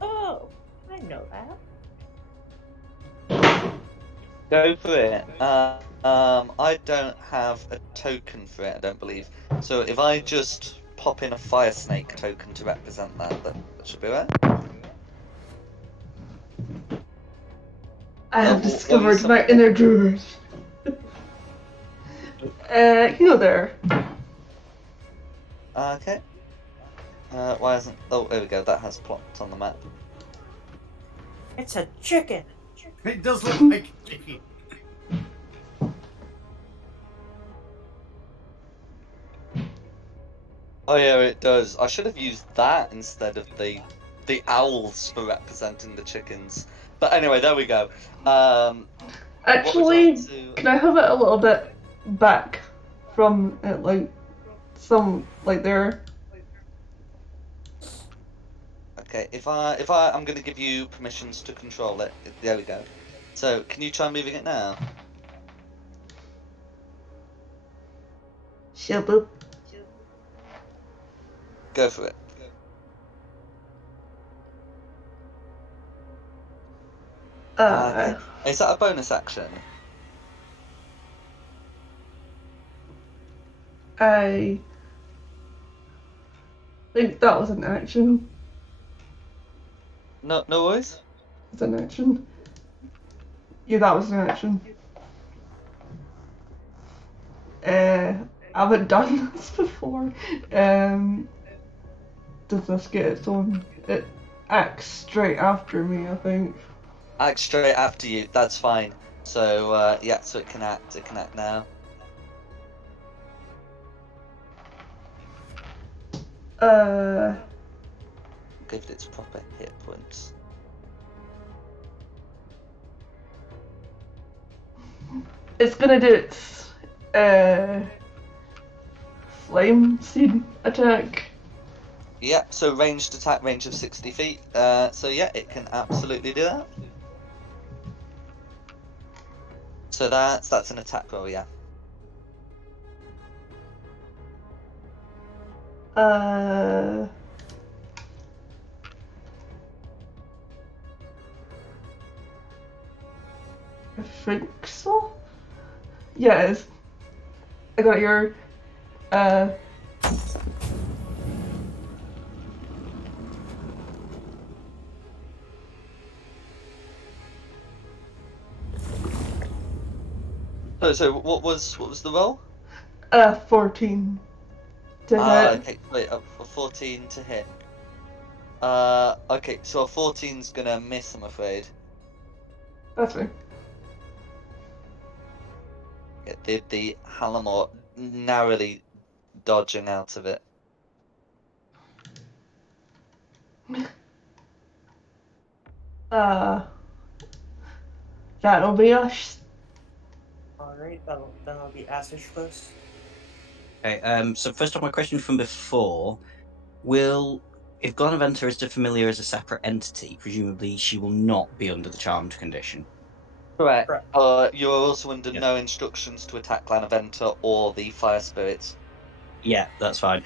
Oh, I know that. Go for it. I don't have a token for it, I don't believe. So if I just pop in a fire snake token to represent that should be right. I have What were you discovered my summoning? inner druid. There. Okay. Why hasn't? Oh, there we go. That has plopped on the map. It's a chicken. It does look like a chicken. Oh yeah, it does. I should have used that instead of the owls for representing the chickens. But anyway, there we go. What would you like Actually, to? can I have it a little bit back from it, like there? Okay, I'm going to give you permissions to control it. There we go. So, can you try moving it now? Shaboop. Go for it. Okay. Is that a bonus action? I think that was an action. No, no worries. It's an action. Yeah, that was an action. I haven't done this before. Does this get its own? It acts straight after me, I think. Act straight after you. That's fine. So, yeah, so it can act. It can act now. Give it its proper hit points. It's gonna do its flame seed attack. Yeah, so ranged attack range of 60 feet. So yeah, it can absolutely do that. So that's an attack roll, yeah. I think so. Yeah, it is. I got your So what was the roll? 14 to hit. Okay, wait, a 14 to hit. Okay, so a 14's gonna miss, I'm afraid. That's fine. The Halamor narrowly dodging out of it. That'll be us. Alright, that'll be Ash first. Okay, so first off, my question from before: if Glenaventa is the familiar as a separate entity, presumably she will not be under the charmed condition. Correct. Correct. You're also under Yeah. no instructions to attack Glenaventa or the fire spirits. Yeah, that's fine.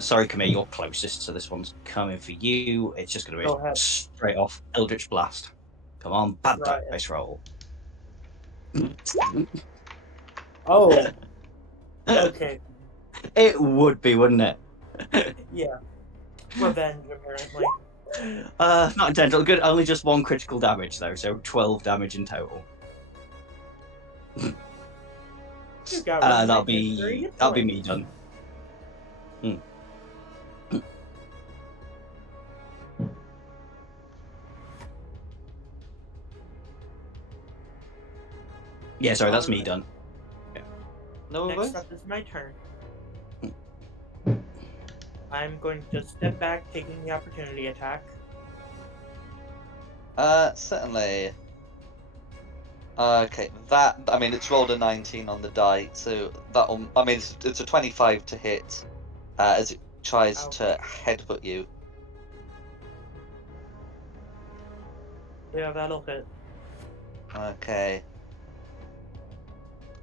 Sorry, Camille, you're closest, so this one's coming for you. It's just going to Go be ahead. straight off Eldritch Blast. Come on, bad Right. dice roll. Oh. Okay. It would be, wouldn't it? Yeah. Revenge, apparently. Not intentional. Good. Only just one critical damage though, so 12 damage in total. You got rid of my That'll temporary be hit that'll be point. me done. Yeah, sorry, that's me done. No Next worries. up is my turn. I'm going to step back, taking the opportunity attack. Certainly. Okay, that, I mean, it's rolled a 19 on the die, so that'll, I mean, it's a 25 to hit, as it tries to headbutt you. Yeah, that'll hit. Okay.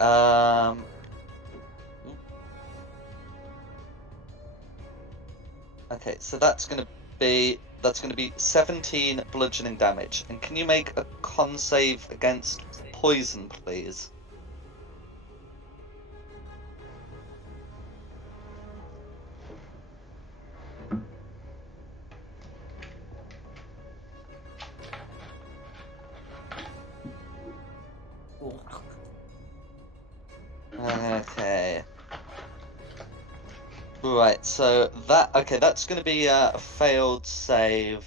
Um. Okay, so that's gonna be 17 bludgeoning damage. And can you make a con save against poison, please? Cool. Okay. Right, so that's gonna be a failed save.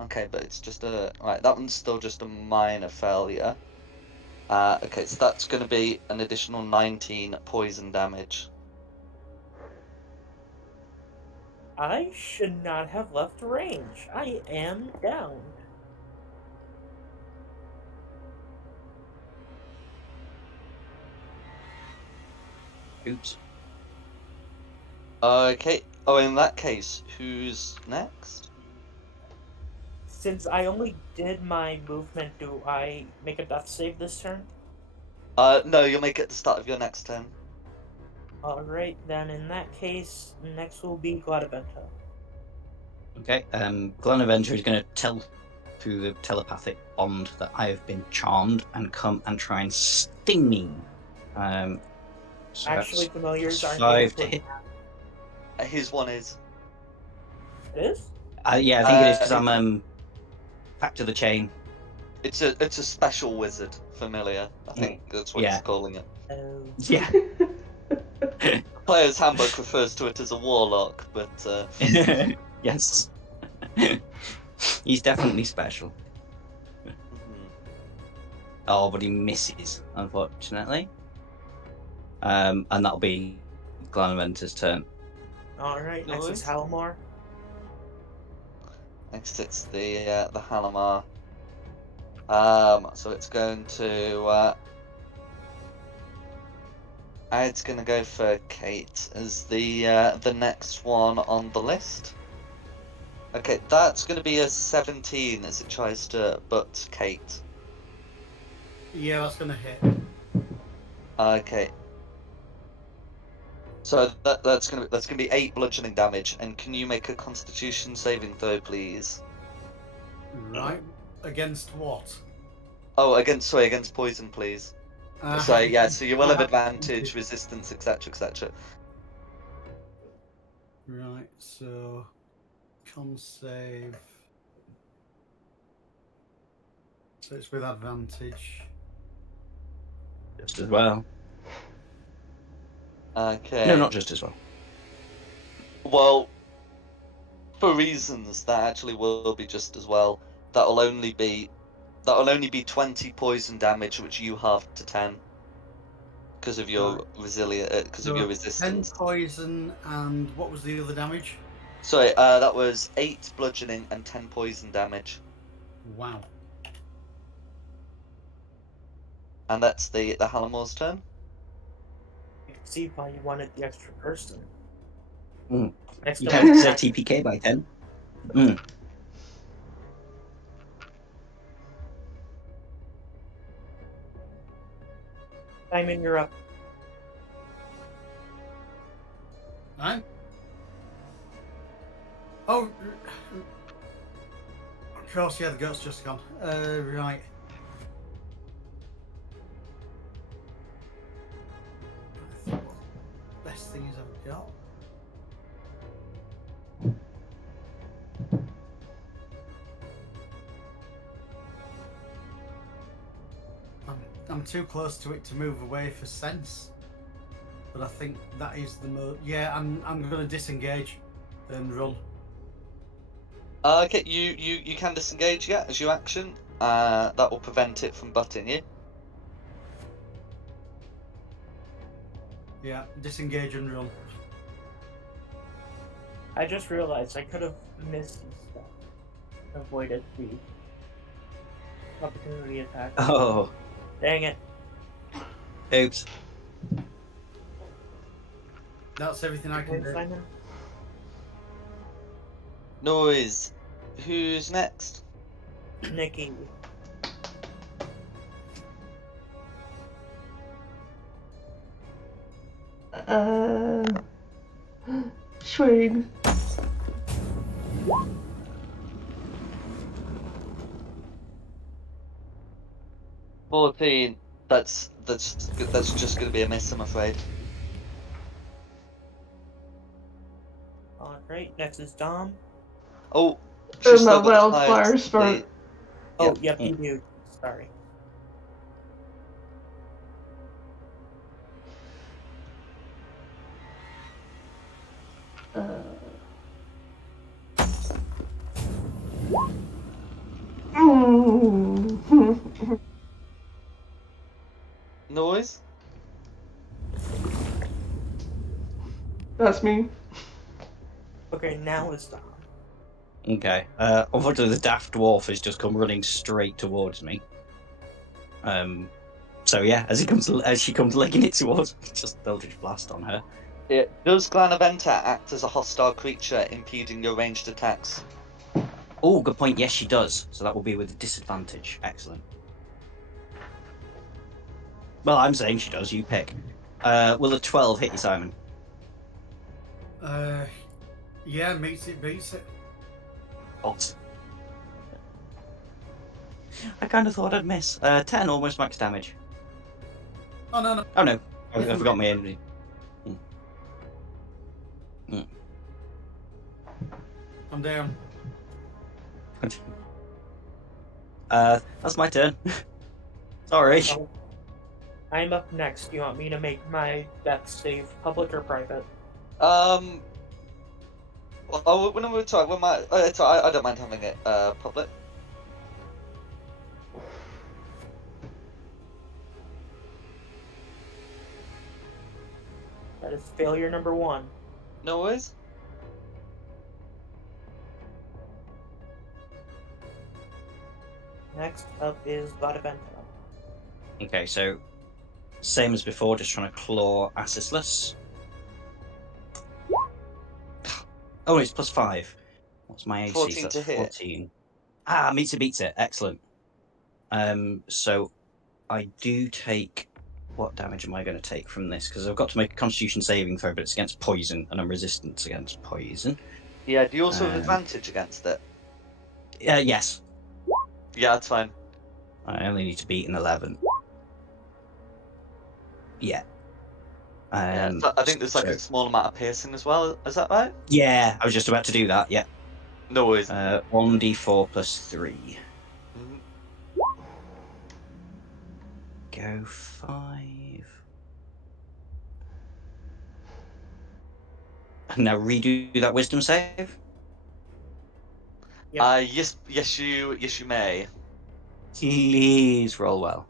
Okay, but it's just right, that one's still just a minor failure. Okay, so that's gonna be an additional 19 poison damage. I should not have left range. I am down. Oops. Okay. Oh, in that case, who's next? Since I only did my movement, do I make a death save this turn? No, you'll make it at the start of your next turn. Alright, then in that case, next will be Gladaventa. Okay. Glenaventure is going to tell through the telepathic bond that I have been charmed and come and try and sting me. So Actually, that's familiars aren't able +5 to to hit. His one is. It is? Yeah, I think it is because It- I'm back to the chain. It's a special wizard familiar. I think that's what Yeah. he's calling it. Oh. Yeah. Player's Handbook refers to it as a warlock, but Yes. He's definitely special. mhm. Oh, but he misses, unfortunately. And that'll be Glanaventer's turn. Alright, No next is worries. Halmar. Next it's the Halamar. So it's going to it's gonna go for Kate as the next one on the list. Okay, that's gonna be a 17 as it tries to butt Kate. Yeah, that's gonna hit. Okay. So that's gonna be 8 bludgeoning damage, and can you make a Constitution saving throw, please? Right. Against what? Oh, against poison, please. So yeah, so you will have advantage, resistance, etc., etc. Right, so con save. So it's with advantage. Just as well. Okay. No, not just as well. Well, for reasons that actually will be just as well. That'll only be 20 poison damage, which you halve to 10 because of your because of your 10 resistance. poison and what was the other damage? Sorry, that was 8 bludgeoning and 10 poison damage, Wow. and that's the Halamore's turn. I can see why you wanted the extra person. Mm. Next You up can't is say Max. TPK by 10. Mm. Simon, you're up. Right? Oh, of course, yeah, the goat's just gone. Right. I think what the best thing is I've got. I'm too close to it to move away for sense. But I think that is the most. Yeah, I'm going to disengage and run. Okay, you can disengage, yeah, as your action. That will prevent it from butting you. Yeah, disengage and run. I just realized I could have missed and stuff. Avoided the opportunity attack. Oh, Dang it. oops. That's everything I can Wait, do. Simon? Noise. Who's next? Nikki. Straud. 14. That's just gonna be a miss, I'm afraid. Alright, next is Dom. Oh, she's My still got the wildfire fire. spurt. Oh, Yeah. yep, you do. Sorry. Noise. That's me. Okay, now is Dom. Okay. Unfortunately, the daft dwarf has just come running straight towards me. So yeah, as she comes legging it towards me, just Eldritch Blast on her. Does Glanaventa act as a hostile creature, impeding your ranged attacks? Oh, good point. Yes, she does. So that will be with a disadvantage. Excellent. Well, I'm saying she does. You pick. Will a 12 hit you, Simon? Yeah, beats it. What? I kind of thought I'd miss. 10, almost max damage. Oh no. Oh no, I forgot my energy. I'm down. That's my turn. Sorry. Oh, I'm up next. You want me to make my death save public or private? Well, when we're talking, I don't mind having it public. That is failure number 1. No worries. Next up is Gladaventa. Okay, so same as before, just trying to claw assistless. Oh, it's +5. What's my AC? 14 So that's to hit. 14. Meets it, beats it. Excellent. So I do take. What damage am I going to take from this? Because I've got to make a Constitution saving throw, but it's against poison, and I'm resistant against poison. Yeah. Do you also have advantage against it? Yes. Yeah, that's fine. I only need to beat an 11. Yeah. Yeah. So I think there's like a small amount of piercing as well. Is that right? Yeah, I was just about to do that. Yeah. No worries. 1d4 + 3. Mhm. Go 5. Now redo that wisdom save. Yep. Yes, you may. Please roll well.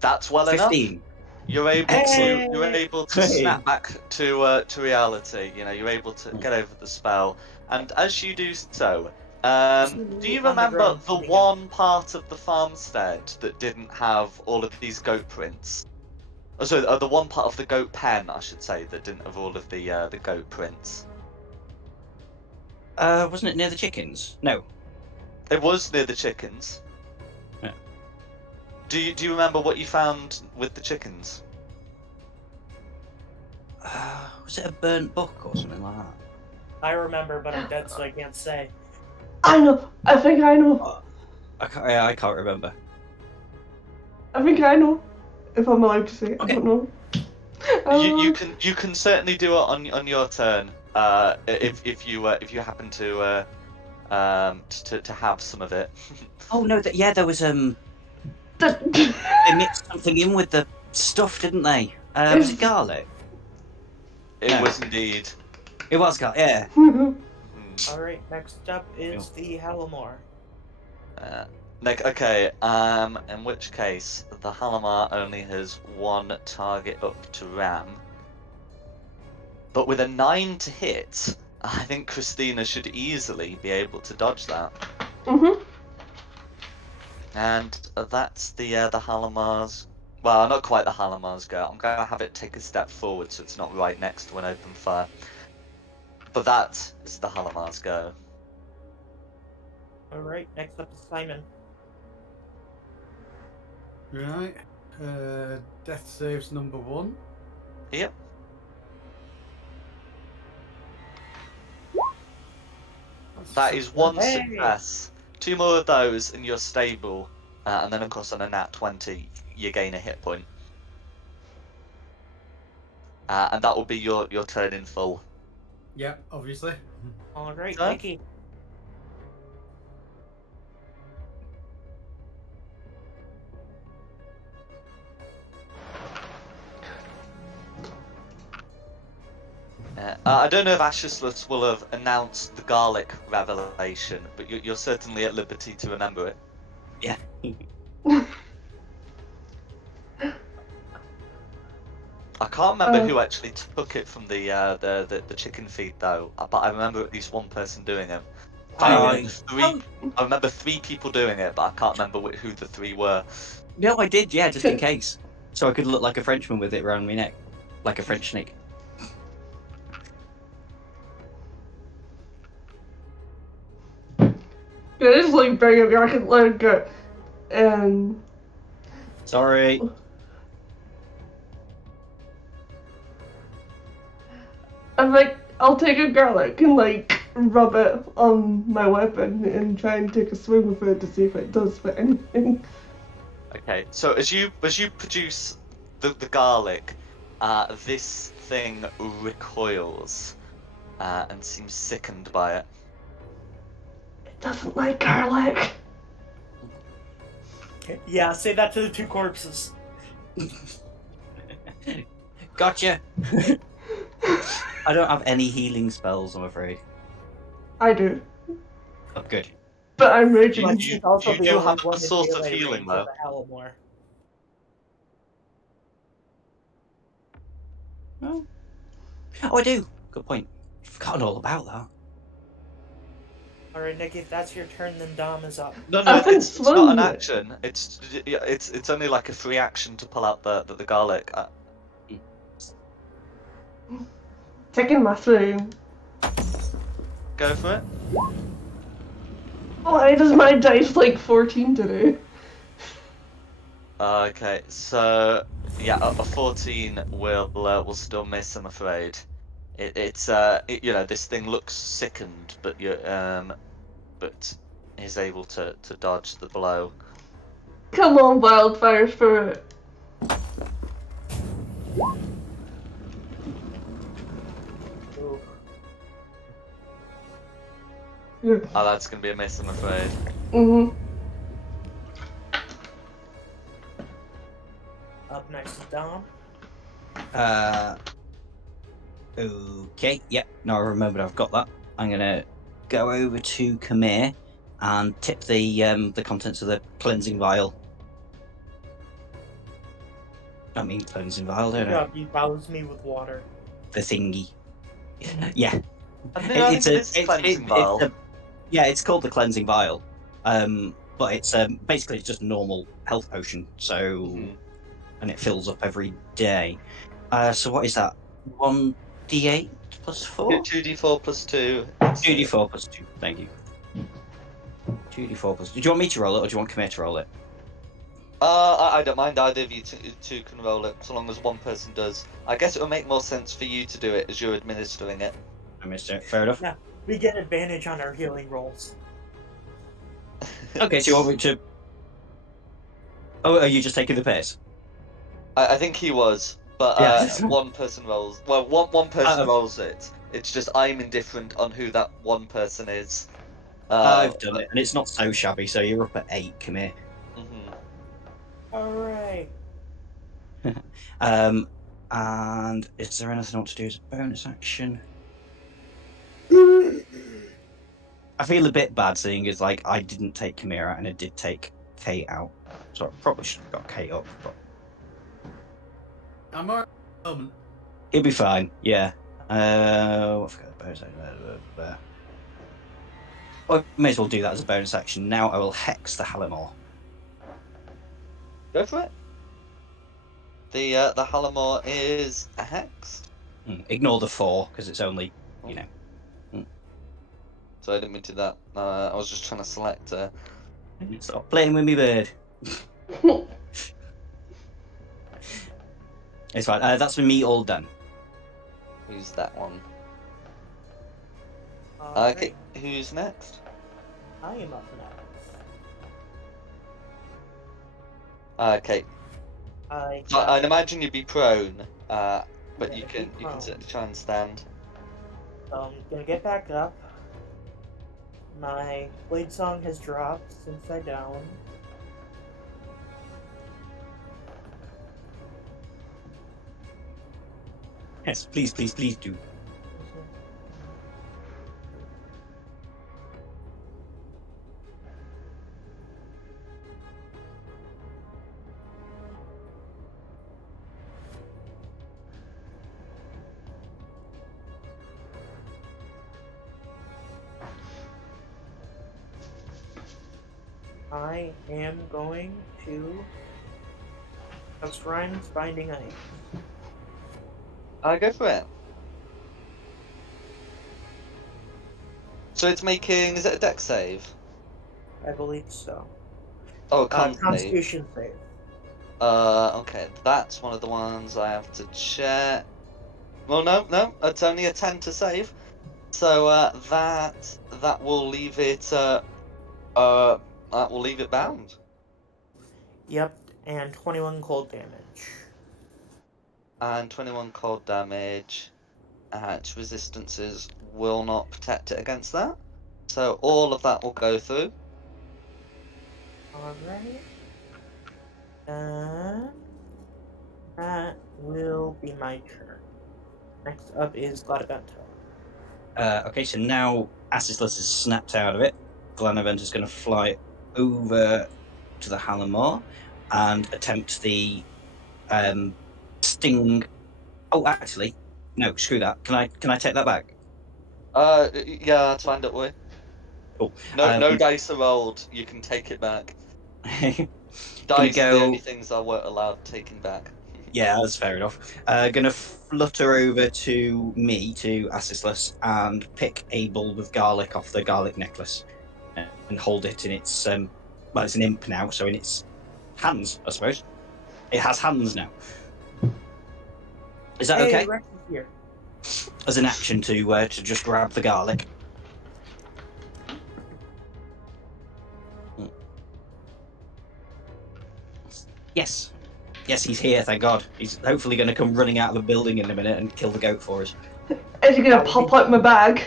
That's well enough. 15. You're able Excellent. to Hey. snap back to reality. You know, you're able to get over the spell, and as you do so, do you On the remember ground the shooting him. one part of the farmstead that didn't have all of these goat prints? Oh, sorry, the one part of the goat pen, I should say, that didn't have all of the goat prints. Wasn't it near the chickens? No. It was near the chickens. Yeah. Do you remember what you found with the chickens? Was it a burnt book or something like that? I remember, but I'm dead, so I can't say. I know. I think I know. I can't remember. I think I know. If I'm allowed to say it, Okay. I don't know. You can certainly do it on your turn. If you happen to have some of it. Oh no, there was The- they mixed something in with the stuff, didn't they? Was it garlic? It No. was indeed. It was garlic. Yeah. Alright, next up is the Halamore. Okay. In which case the Halamar only has one target up to ram. But with a 9 to hit, I think Christina should easily be able to dodge that. Mm-hmm. And that's the Halamar's. Well, not quite the Halamar's go. I'm going to have it take a step forward so it's not right next to an open fire. But that is the Halamar's go. Alright, next up is Simon. Right. Death saves number 1. Yep. That is one Hey! success. 2 more of those and you're stable. And then of course on a nat 20 you gain a hit point. And that will be your turn in full. Yep, obviously. Alright, Huh? Nikki. I don't know if Ashislus will have announced the garlic revelation, but you're certainly at liberty to remember it. Yeah. I can't remember who actually took it from the chicken feed though, but I remember at least one person doing it. I remember 3 people doing it, but I can't remember who the 3 were. No, I did, yeah, just in case. So I could look like a Frenchman with it around my neck. Like a French snake. It is like bring it back and let it go. And Sorry. I'm like, I'll take a garlic and like rub it on my weapon and try and take a swing with it to see if it does fit anything. Okay, so as you produce the garlic, this thing recoils and seems sickened by it. It doesn't like garlic. Yeah, say that to the 2 corpses. Gotcha. I don't have any healing spells, I'm afraid. I do, Oh, good. but I'm You- raging. But she's also you the do only have a one in source of melee healing, range of though. the Halamore. Oh. Oh, I do. Good point. Forgotten all about that. Alright, Nikki, if that's your turn, then Dom is up. No, I haven't it's not an swung yet. action. It's only like a free action to pull out the garlic. Taking my swing. Go for it. Why does my dice like 14 today? Okay, so yeah, a 14 will still miss, I'm afraid. It's this thing looks sickened, but but is able to dodge the blow. Come on, wildfire spirit. Ooh. Yeah. Oh, that's gonna be a miss, I'm afraid. Mhm. Up next is Dom. Okay, yep. No, I remembered I've got that. I'm gonna go over to Khmer and tip the contents of the cleansing vial. I mean cleansing vial, don't I? Yeah, he bows me with water. The thingy. Yeah. I think it is cleansing vial. Yeah, it's called the cleansing vial. But it's basically it's just a normal health potion. So Mhm. and it fills up every day. So what is that? 1d8 plus 4? 2d4 plus 2. 2d4 plus 2. Thank you. 2d4 plus. Do you want me to roll it, or do you want Khmer to roll it? I don't mind either of you two can roll it, so long as one person does. I guess it would make more sense for you to do it as you're administering it. I missed it. Fair enough. Yeah, we get advantage on our healing rolls. Okay, so you want me to? Oh, are you just taking the piss? I think he was, but Yeah. one person rolls. Well, one person rolls it. It's just I'm indifferent on who that one person is. I've done it, and it's not so shabby. So you're up at 8. Come here. Mhm. Alright. And is there anything I want to do as a bonus action? I feel a bit bad seeing as like I didn't take Khmer out and I did take Kate out, so I probably should have got Kate up, but I'm alright at the moment. it'll be fine. Yeah. I forgot the bonus action. I may as well do that as a bonus action. Now I will hex the Halimore. Go for it. The Halimore is a hex. Ignore the 4 because it's only, you know. So I didn't mean to do that. I was just trying to select. Stop playing with me, bird. It's fine. That's for me all done. Who's that one? Alright, Okay, who's next? I am up next. Okay, I so I'd imagine you'd be prone, but Yeah, you be can prone. certainly try and stand. So I'm gonna get back up. My blade song has dropped since I down. Yes, please, please, please do. I am going to have Shrine's Binding Ice. Go for it. So it's making. Is it a deck save? I believe so. Oh, a con save. Constitution save. Okay, that's one of the ones I have to check. Well, no, it's only a 10 to save. So that will leave it bound. Yep, and 21 cold damage. And 21 cold damage. Its resistances will not protect it against that. So all of that will go through. Alright. And that will be my turn. Next up is Gladavento. Okay, so now Assistless is snapped out of it. Glenavent is going to fly over to the Halimore and attempt the sting. Oh, actually, no, screw that. Can I take that back? Yeah, that's fine, don't worry. Cool. No dice are rolled. You can take it back. Gonna Dice are the only go. things I weren't allowed taking back. Yeah, that's fair enough. Gonna flutter over to me, to Assistless, and pick a bulb of garlic off the garlic necklace and hold it in its well, it's an imp now, so in its hands, I suppose. It has hands now. Is that Hey, okay? Rex is here. As an action to just grab the garlic. Yes. Yes, he's here, thank God. He's hopefully going to come running out of the building in a minute and kill the goat for us. Is he gonna pop out my bag?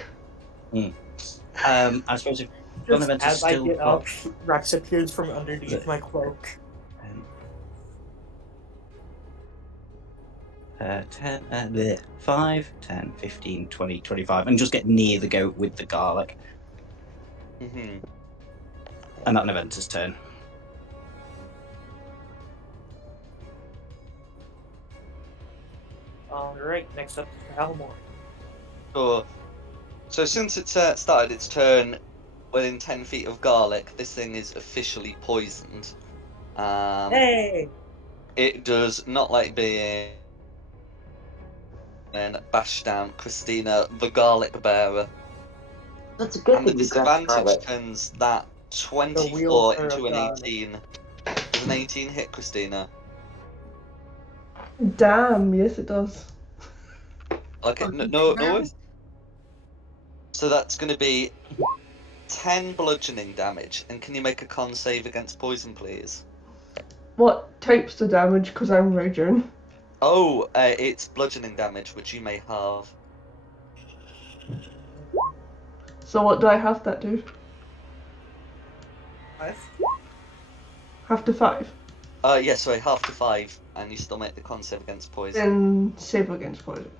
I suppose if Just Donovan as I still get got... up, Rex appears from underneath my cloak. 5, 10, 15, 20, 25, and just get near the goat with the garlic. Mm-hmm. And that Naventor's turn. Alright, next up is Almore. Sure. So since it's started its turn within 10 feet of garlic, this thing is officially poisoned. Hey! It does not like being bashed down Christina, the garlic bearer. That's a good And the thing you grabbed disadvantage garlic. turns that The 24 wielder into of an garlic. 18. Does an 18 hit Christina? Damn, yes it does. Okay, no worries. So that's going to be 10 bludgeoning damage. And can you make a con save against poison, please? What types of damage? Because I'm raging. Oh, it's bludgeoning damage, which you may have. So what do I have that do? 5. Have to 5. Yeah, sorry, half to 5, and you still make the con save against poison. Then save against poison.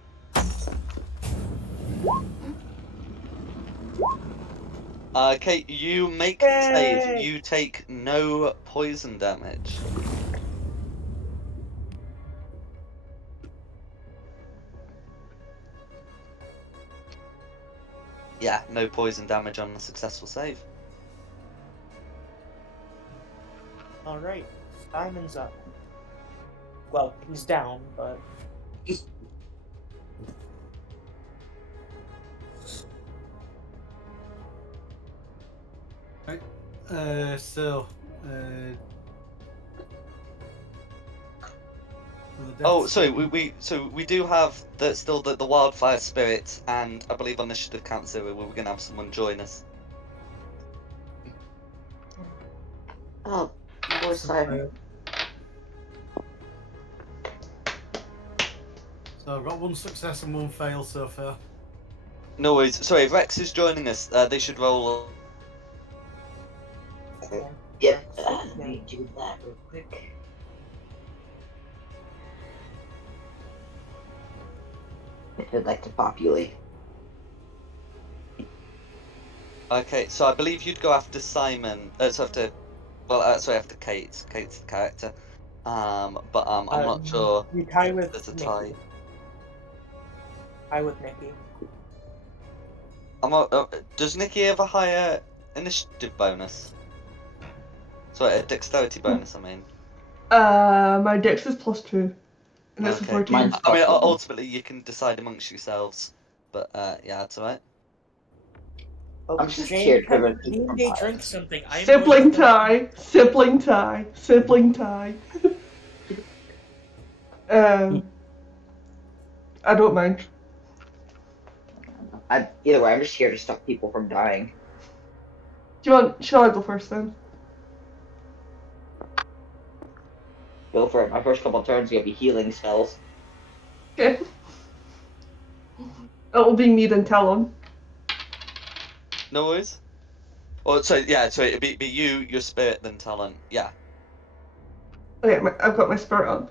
Okay, you make the save. Yay! You take no poison damage. yeah, no poison damage on a successful save. Alright, Simon's up. Well, he's down, but. So. Oh, sorry, we do have still the wildfire spirit, and I believe on initiative count 0 we're gonna have someone join us. Oh, poor Simon. So I've got 1 success and 1 fail so far. No worries. Sorry, if Rex is joining us, they should roll. Yep, let me do that real quick. If I'd like to populate. Okay, so I believe you'd go after Simon. After Kate. Kate's the character. But I'm not sure. You tie with There's a Nikki. tie. Tie with Nikki. Does Nikki have a higher initiative bonus? Sorry, a dexterity bonus. I mean. My dex is +2. And it's a Okay. 14. Mine's I mean, +1. ultimately you can decide amongst yourselves. But yeah, that's alright. Oh, I'm just James here to has prevent people seen from me dying. drink something. I'm Sibling going to- tie. Sibling tie. Sibling tie. I don't mind. Either way, I'm just here to stop people from dying. Shall I go first then? Go for it. My first couple of turns are gonna be healing spells. Okay. It'll be me then Talon. No worries. Oh, sorry, yeah, sorry, it'd be you, your spirit, then talent. Yeah. Okay, I've got my spirit on.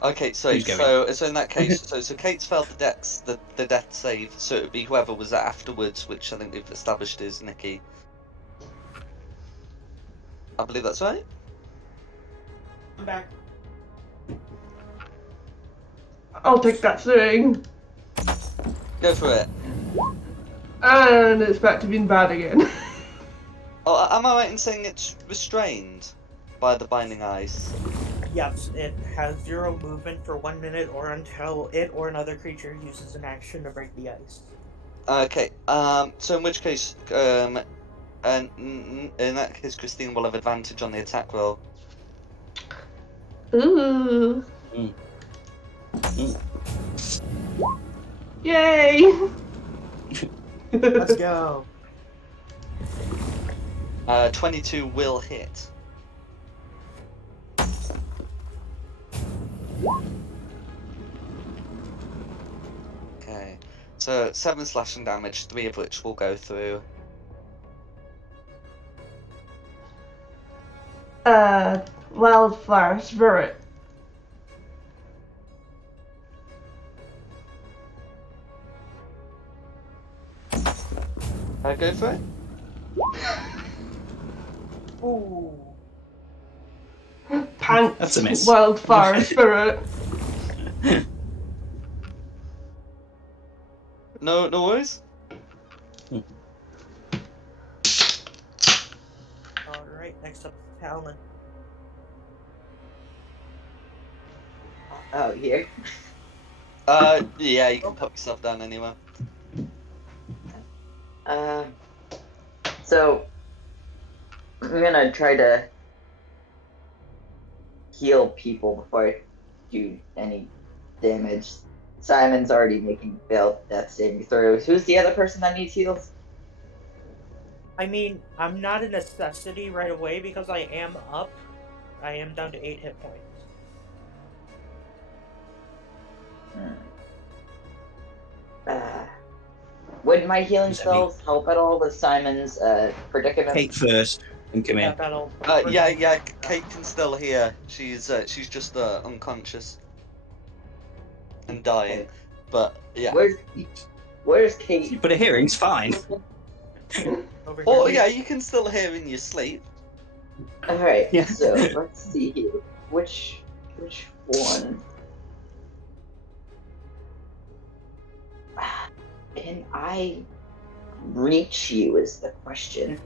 Okay, so Who's going? in that case, so Kate's failed the death save, so it'd be whoever was afterwards, which I think we've established is Nikki. I believe that's right. I'm back. I'll take that thing. Go for it. And it's back to being bad again. Oh, am I right in saying it's restrained by the binding ice? Yes, it has 0 movement for 1 minute or until it or another creature uses an action to break the ice. Okay. So in which case, and in that case, Christine will have advantage on the attack roll. Ooh. Mm. Yay! Let's go. 22 will hit. Okay, so 7 slashing damage, 3 of which will go through. Wildfire spirit. Go for it. Ooh. Pants. That's a miss. Wildfire spirit. No worries. Alright, next up, Talon. Oh, here. Yeah, you can pop yourself down anywhere. So I'm gonna try to heal people before I do any damage. Simon's already making failed death saving throws. Who's the other person that needs heals? I mean, I'm not a necessity right away because I am up. I am down to 8 hit points. Would my healing Is that me? spells help at all with Simon's predicament? Kate first, and come Yeah, in. that'll. Yeah, Kate can still hear. She's just unconscious and dying. But yeah. Where's Kate? But a hearing's fine. over Oh here. yeah, you can still hear in your sleep. Alright, Yeah. so let's see here. Which one? Can I reach you is the question.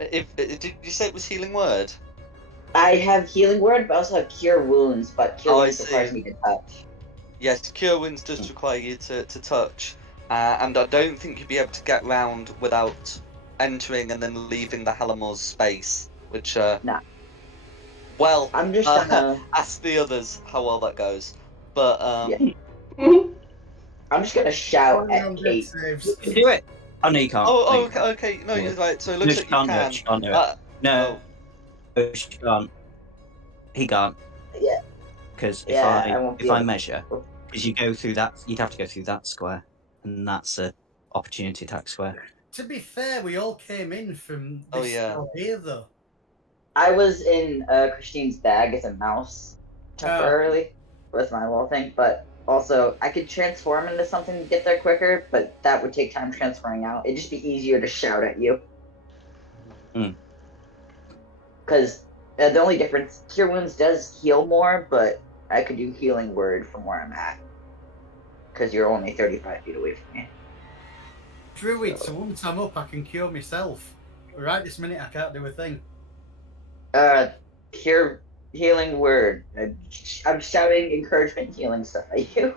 If did you say it was healing word? I have healing word, but I also have cure wounds, but cure Oh, I wounds requires see. me to touch. Yes, cure wounds does require you to touch, and I don't think you'd be able to get round without entering and then leaving the Halamor's space. Which, Nah. well, I'm just gonna ask the others how well that goes. But Yeah. I'm just gonna shout Only at on death Kate. saves. You can do it. Oh no, you can't. oh, No, you okay, can't. okay, no, Yeah. you're right. So it No, looks she like you can't do it. can. She can't do it. No, she can't. He can't. Yeah, Because yeah, I won't be if I able measure, because you go through that, you'd have to go through that square, and that's a opportunity attack square. To be fair, we all came in from Oh, this yeah. spell here, though. I was in Christine's bag as a mouse temporarily with my little thing, but also I could transform into something to get there quicker, but that would take time transferring out. It'd just be easier to shout at you. Mm. Because the only difference, Cure Wounds does heal more, but I could do Healing Word from where I'm at. Because you're only 35 feet away from me. Druid, so once I'm up, I can cure myself. Right this minute, I can't do a thing. Cure Healing Word. I'm shouting encouragement healing stuff at you.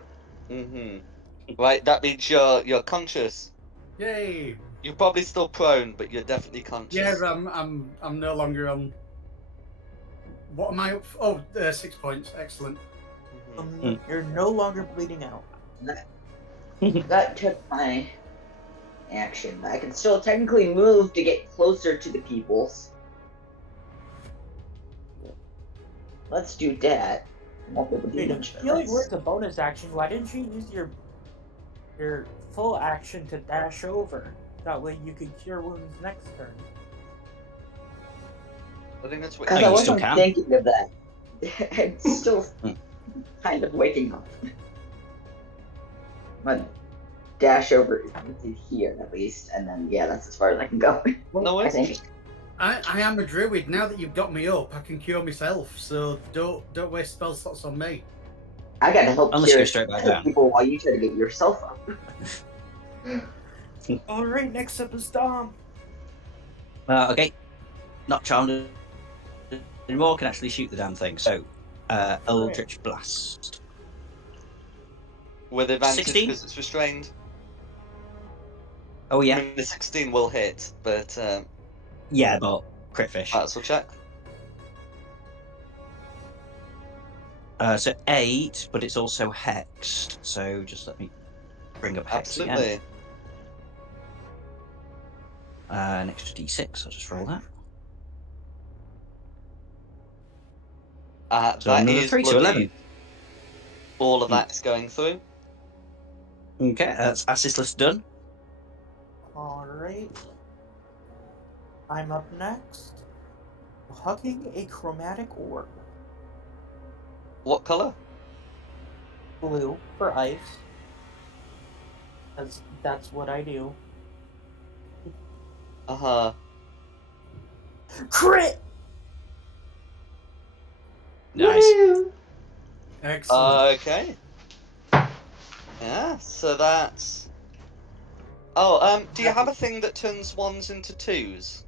Mm-hmm. Right, that means you're conscious. Yay! You're probably still prone, but you're definitely Yeah, conscious. I'm no longer on. What am I up for? Oh, 6 points. Excellent. Mhm. You're no longer bleeding out. That took my action. I can still technically move to get closer to the peoples. Let's do that. I won't be able to do Wait, if much healing else. word's a bonus action, why didn't you use your full action to dash over? That way you could cure wounds next turn. I think that's what Because Oh, I you still wasn't can. thinking of that. I'm still kind of waking up. But dash over to here at least, and then yeah, that's as far as I can go. No I worries. think. I am a druid. Now that you've got me up, I can cure myself. So don't waste spell slots on me. I gotta help Unless you cure go straight back down. people while you try to get yourself up. Alright, next up is Dom. Okay, not charmed anymore. Can actually shoot the damn thing. So, Eldritch Blast. With advantage 16? because it's restrained. Oh I yeah, mean, the 16 will hit, but yeah, but crit fish. that's will check. So 8, but it's also hexed. So just let me bring up hex again. Absolutely. An extra d6. I'll just roll that. So That another is 3, so bloody. 11. All of that's going through. Okay, that's assistless done. Alright. I'm up next. Hugging a chromatic orb. What color? Blue for ice. That's what I do. Uh-huh. Crit! Nice. Woo! Excellent. Okay. Yeah, so that's... Oh, do you have a thing that turns 1s into 2s?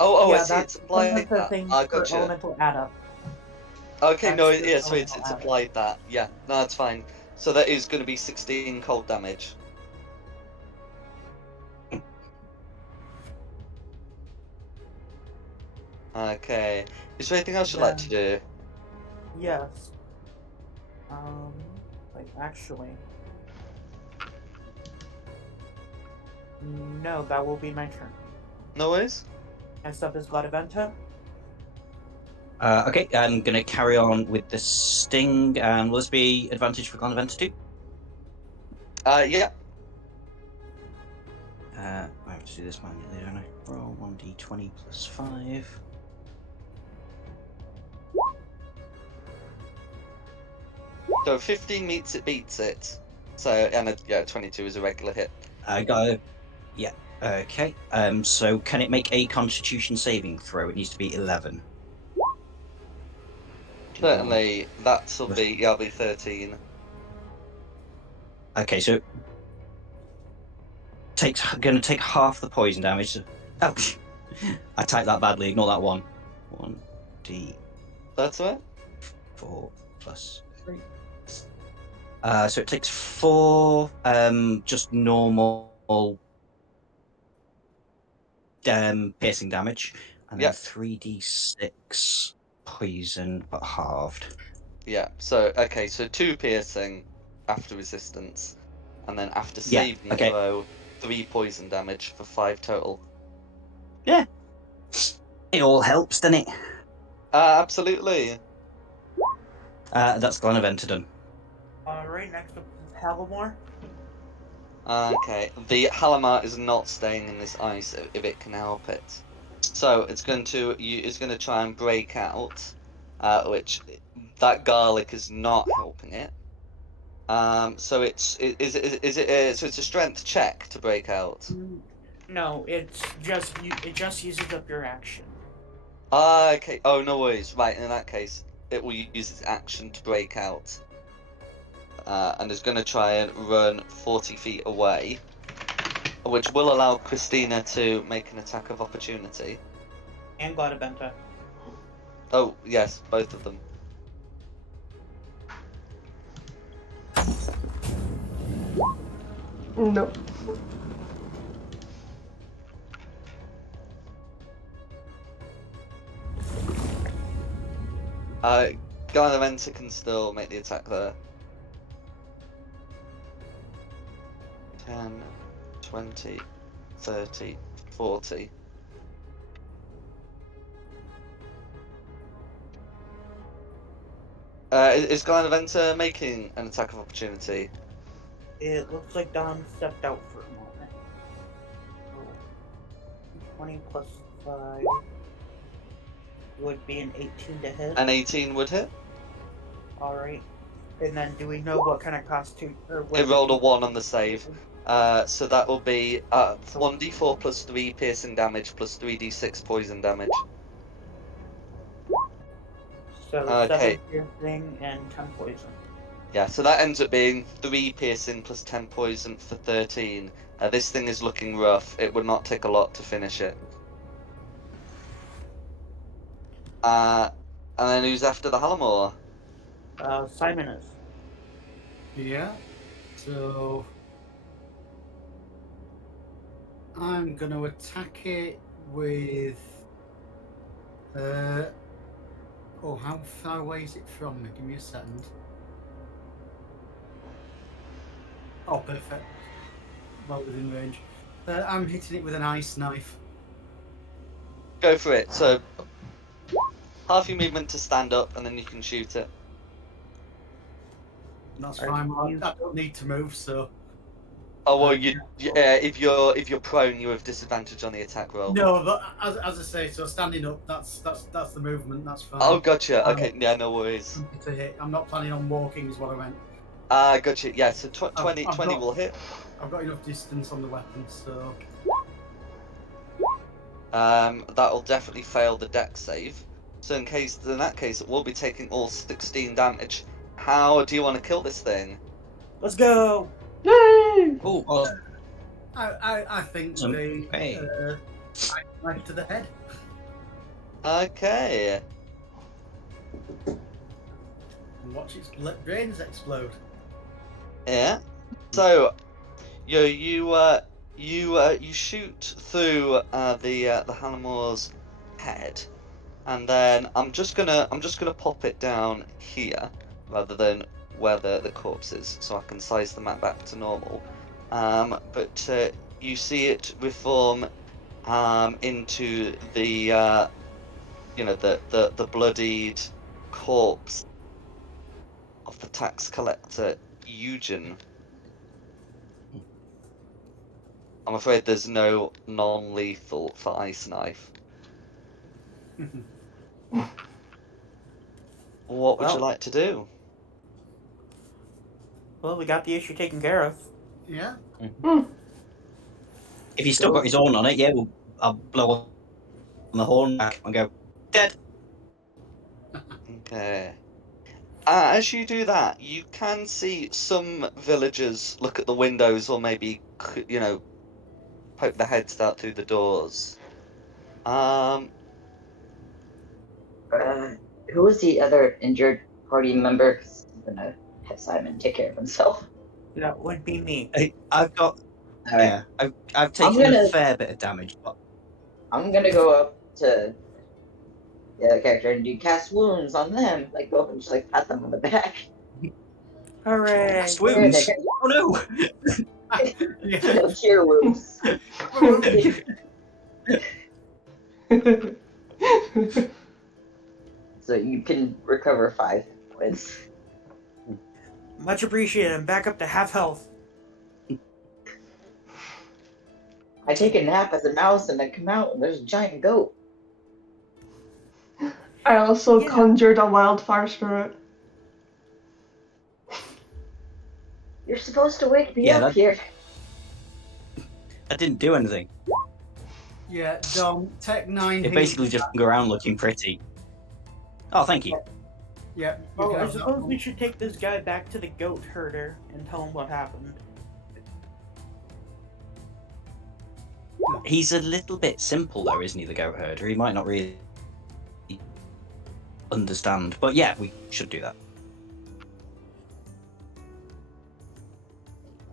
I Yeah, see, it's that's one applied of the that. things I for gotcha. elemental add up. Okay, no, That's your yeah, so it's elemental add-up. applied that. Yeah, no, that's fine. So that is going to be 16 cold damage. Okay. Is there anything else you'd like to do? Yes. Like actually. No, that will be my turn. No worries? Next up is Vladaventa. Okay, I'm going to carry on with the sting. Will this be advantage for Glenaventa too? Yeah. I have to do this manually, don't I? Roll 1d20 plus 5. So 15 meets it, beats it. So, and yeah, 22 is a regular hit. I got a, yeah, Okay. So can it make a Constitution saving throw? It needs to be 11. Certainly, that'll be 13. Okay, so going to take half the poison damage. Oh, I typed that badly. Ignore that one. 1d4 That's right. plus 3. So it takes 4 just normal piercing damage, and then Yeah. 3d6 poison, but halved. Yeah. So okay. So 2 piercing after resistance, and then after Yeah, saving okay. throw, 3 poison damage for 5 total. Yeah. It all helps, doesn't it? Absolutely. That's Glenaventa done. Alright, next up is Hallamore. Okay. The Halamar is not staying in this ice if it can help it. So it's going to try and break out, which that garlic is not helping it. So it's a strength check to break out. No, it just uses up your action. Okay. Oh, no worries. Right, in that case, it will use its action to break out. And is going to try and run 40 feet away, which will allow Christina to make an attack of opportunity. And Gladabenta. Oh, yes, both of them. No. Garnaventa can still make the attack there. 10, 20, 30, 40. Is Garnaventa making an attack of opportunity? It looks like Dom stepped out for a moment. 20 plus 5 would be an 18 to hit. An 18 would hit? Alright. And then do we know what kind of costume or what It rolled a 1 on the save. So that will be 1d4 plus 3 piercing damage plus 3d6 poison damage. So Okay. 7 piercing and 10 poison. Yeah, so that ends up being 3 piercing plus 10 poison for 13. This thing is looking rough. It would not take a lot to finish it. And then who's after the Hallamore? Simon is. Yeah. So I'm going to attack it with. How far away is it from me? Give me a second. Oh, perfect. Well within range. I'm hitting it with an ice knife. Go for it. So half your movement to stand up, and then you can shoot it. That's Are fine. you- I don't need to move, so. Oh well, if you're prone, you have disadvantage on the attack roll. No, but as I say, so standing up, that's the movement. That's fine. Oh, gotcha. Okay, yeah, no worries. To hit. I'm not planning on walking, is what I meant. Gotcha. Yeah, so 20 I've will hit. I've got enough distance on the weapon, so. That'll definitely fail the dex save. So in that case, it will be taking all 16 damage. How do you want to kill this thing? Let's go! Yay! Oh, I think the hey. knife to the head. Okay. And watch its brains explode. Yeah. So, you shoot through the Halamore's head, and then I'm just gonna pop it down here rather than where the corpse is, so I can size the map back to normal. But you see it reform into the the bloodied corpse of the tax collector Eugen. I'm afraid there's no non-lethal for ice knife. What would you Well. like to do? Well, we got the issue taken care of. Yeah. If he's still got his horn on it, yeah, I'll blow on the horn back and go, dead. Okay. As you do that, you can see some villagers look at the windows or maybe, poke their heads out through the doors. Uh, who was the other injured party member? 'Cause I'm gonna have Simon take care of himself. That would be me. I've got, All right. yeah, I've taken a fair bit of damage, but I'm gonna go up to the other character and do cast wounds on them. Like go up and just like pat them on the back. Hooray! cast wounds. Oh no! Yeah. No cure wounds. So you can recover 5 points. Much appreciated. I'm back up to half health. I take a nap as a mouse and I come out and there's a giant goat. I also Yeah. conjured a wildfire spirit. You're supposed to wake me Yeah, up that- here. I didn't do anything. Yeah, Dom, Tech 9 It basically just hung around looking pretty. Oh, thank you. Yeah. you Oh, can I have that suppose one. we should take this guy back to the goat herder and tell him what happened. He's a little bit simple, though, isn't he, the goat herder? He might not really understand. But yeah, we should do that.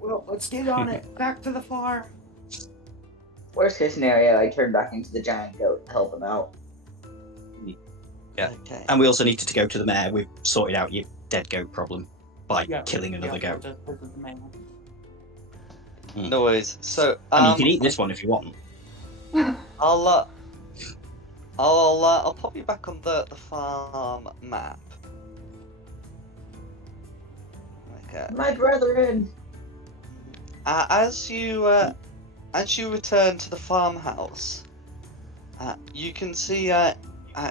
Well, let's get on it. Back to the farm. Worst case scenario, I turn back into the giant goat to help him out. Yeah. Okay. And we also needed to go to the mayor. We've sorted out your dead goat problem by Yeah, killing another yeah, goat. this is the main one. No worries. So, I mean, you can eat this one if you want. I'll pop you back on the farm map. Okay. My brethren! As you return to the farmhouse, you can see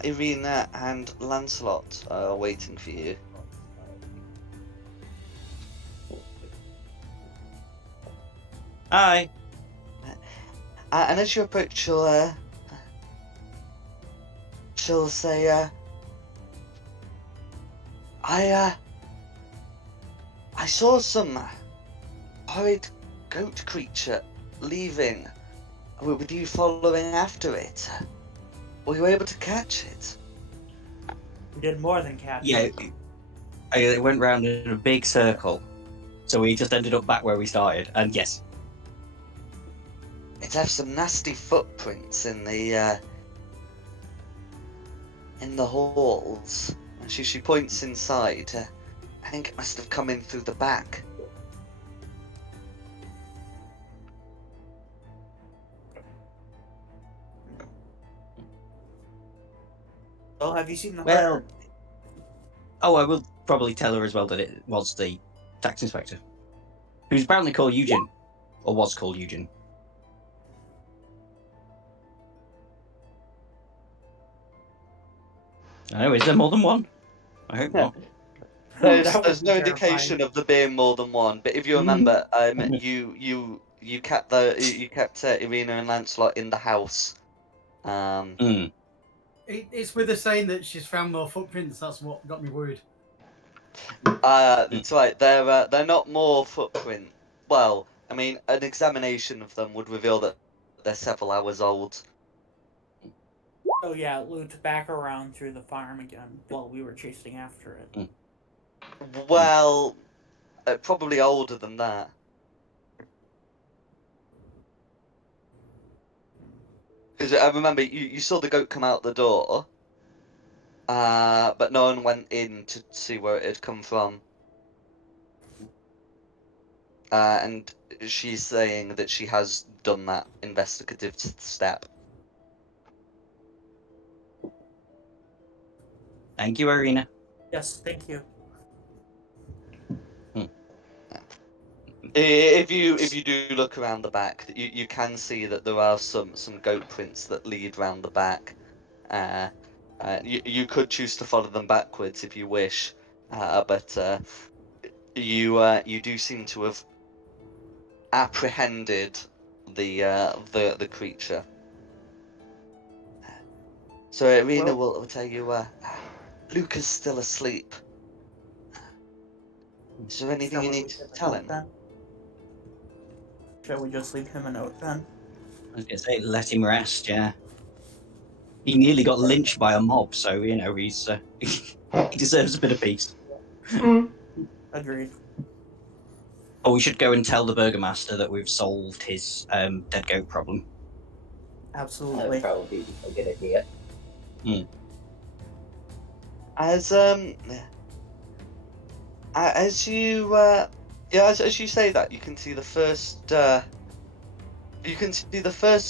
Irina and Lancelot waiting for you. Hi. And as you approach, she'll say, I saw some horrid goat creature leaving. Were you following after it? Were you able to catch it? We did more than catch. Yeah, it went round in a big circle. So we just ended up back where we started. And yes, It left some nasty footprints in the halls. And she points inside. I think it must have come in through the back. Well, have you seen the well. herder? Oh, I will probably tell her as well that it was the tax inspector. Who's apparently called Eugen. Or was called Eugen. I know, is there more than one? I hope not. There's That would there's be no terrifying. indication of there being more than one. But if you remember, you kept Irina and Lancelot in the house. Mm. It's with her saying that she's found more footprints. That's what got me worried. That's right. They're not more footprint. Well, I mean, an examination of them would reveal that they're several hours old. Oh yeah, it looped back around through the farm again while we were chasing after it. Well, probably older than that. Because I remember you saw the goat come out the door, but no one went in to see where it had come from. And she's saying that she has done that investigative step. Thank you, Irina. Yes, thank you. If you do look around the back, you can see that there are some goat prints that lead round the back. You could choose to follow them backwards if you wish, but you do seem to have apprehended the creature. So Irina will tell you, Luca's still asleep. Is there anything Shall you we need leave to him a tell note him? then? Shall we just leave him a note then? I was gonna say, let him rest. Yeah, he nearly got lynched by a mob, so he's he deserves a bit of peace. Mm. Agreed. Or we should go and tell the burgomaster that we've solved his dead goat problem. That would Absolutely. probably be a good idea. As you as you say that, you can see the first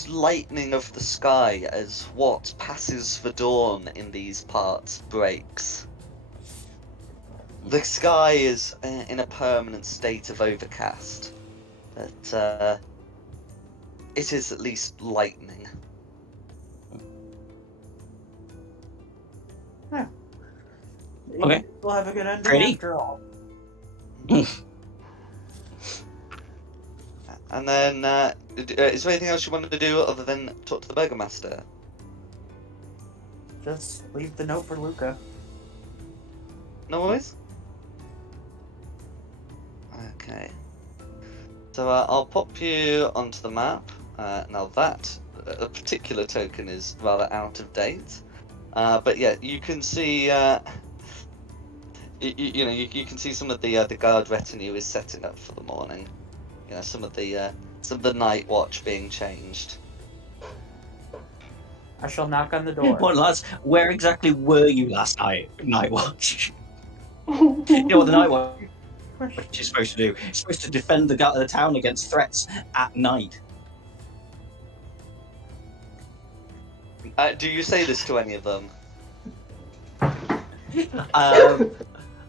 lightning of the sky as what passes for dawn in these parts breaks. The sky is in a permanent state of overcast, but it is at least lightning. Okay. We'll have a good ending Pretty. after all. And then, is there anything else you wanted to do other than talk to the burgomaster? Just leave the note for Luca. No worries? Okay. So I'll pop you onto the map. Now that a particular token is rather out of date. But yeah, you can see, you can see some of the guard retinue is setting up for the morning. You know, some of the night watch being changed. I shall knock on the door. What, lads? Where exactly were you last night? Night watch. You know what the night watch is supposed to do? It's supposed to defend the town against threats at night. Do you say this to any of them? I'm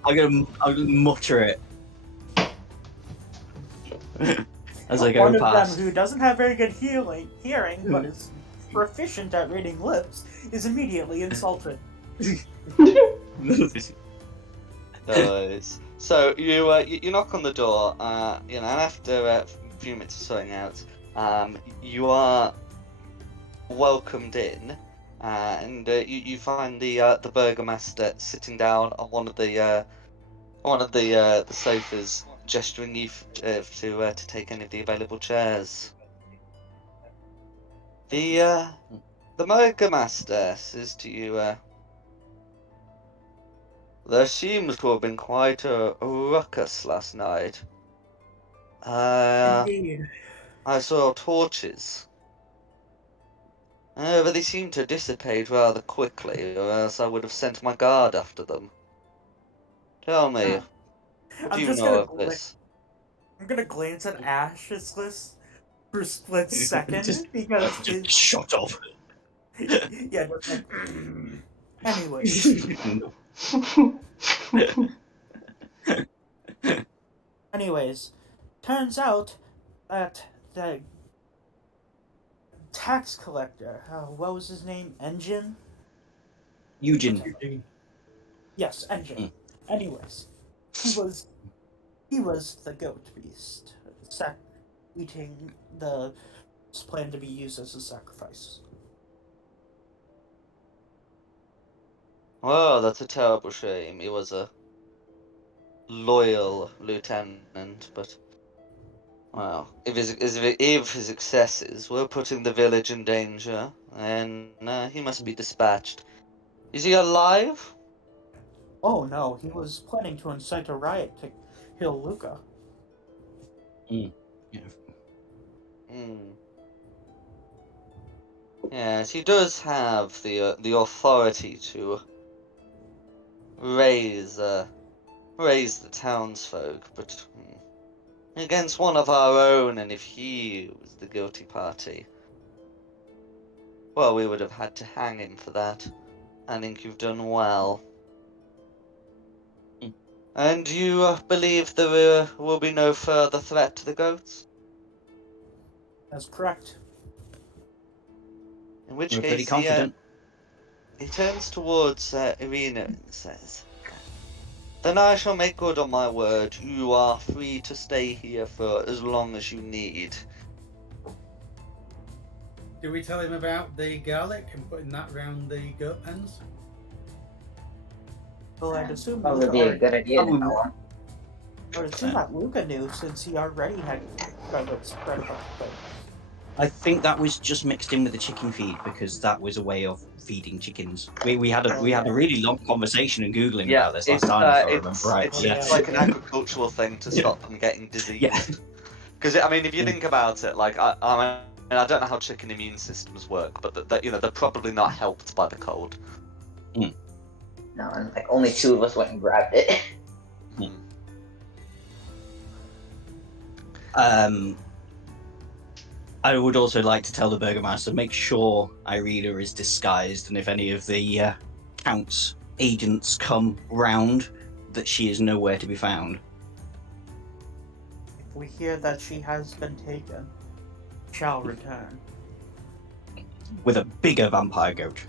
gonna mutter it as I go One of past. them who doesn't have very good hearing, but is proficient at reading lips, is immediately insulted. Nice. So you knock on the door, and after a few minutes of sorting out, you are welcomed in, and you find the burgomaster sitting down on one of the sofas, gesturing you to take any of the available chairs. The burgomaster says to you, there seems to have been quite a ruckus last night. Indeed. I saw torches. But they seemed to dissipate rather quickly, or else I would have sent my guard after them. Tell me, what do I'm you just know gonna of this? I'm gonna glance at Ash's list for a split second Just- because Just shut up. yeah, just like anyways. Anyways, turns out that the tax collector, what was his name? Engine? Eugen. Yes, Engine. Anyways, he was the goat beast, eating the planned to be used as a sacrifice. Oh, that's a terrible shame. He was a loyal lieutenant, but well, if his excesses were putting the village in danger, then he must be dispatched. Is he alive? Oh no, he was planning to incite a riot to kill Luca. Yeah. Hmm. Yes, he does have the authority to raise the townsfolk, but against one of our own, and if he was the guilty party, well, we would have had to hang him for that. I think you've done well. And you believe there will be no further threat to the goats? That's correct. In which We're pretty case, confident. he turns towards Irina and says, then I shall make good on my word. You are free to stay here for as long as you need. Do we tell him about the garlic and putting that round the goat pens? Well, I'd assume Probably Luca be a already, good idea to Oh, tell him. I would assume that Luca knew since he already had garlic spread about the place. I think that was just mixed in with the chicken feed because that was a way of feeding chickens. We had a really long conversation in googling Yeah, about this last time, if I remember it's right. it's Yeah. it's like an agricultural thing to Yeah. stop them getting Yeah. diseased. Because I mean, if you Yeah. think about it, like I don't know how chicken immune systems work, but that you know they're probably not helped by the cold. No, and like only 2 of us went and grabbed it. Yeah. I would also like to tell the Burgomaster, make sure Irina is disguised, and if any of the Count's agents come round, that she is nowhere to be found. If we hear that she has been taken, shall return. With a bigger vampire goat.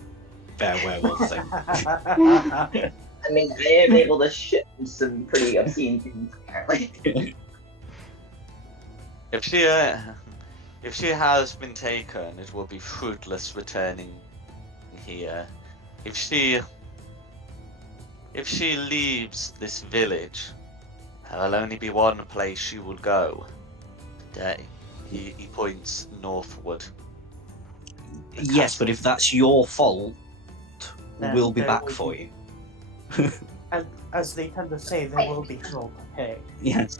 Fair werewolf thing. I mean, I am able to ship some pretty obscene things, apparently. If she has been taken, it will be fruitless returning here. If she leaves this village, there will only be one place she will go. Today, he points northward. The Yes, but castle. if that's your fault, Then we'll be there back will for be- you. As they tend to say, there will be hell to pay. Yes.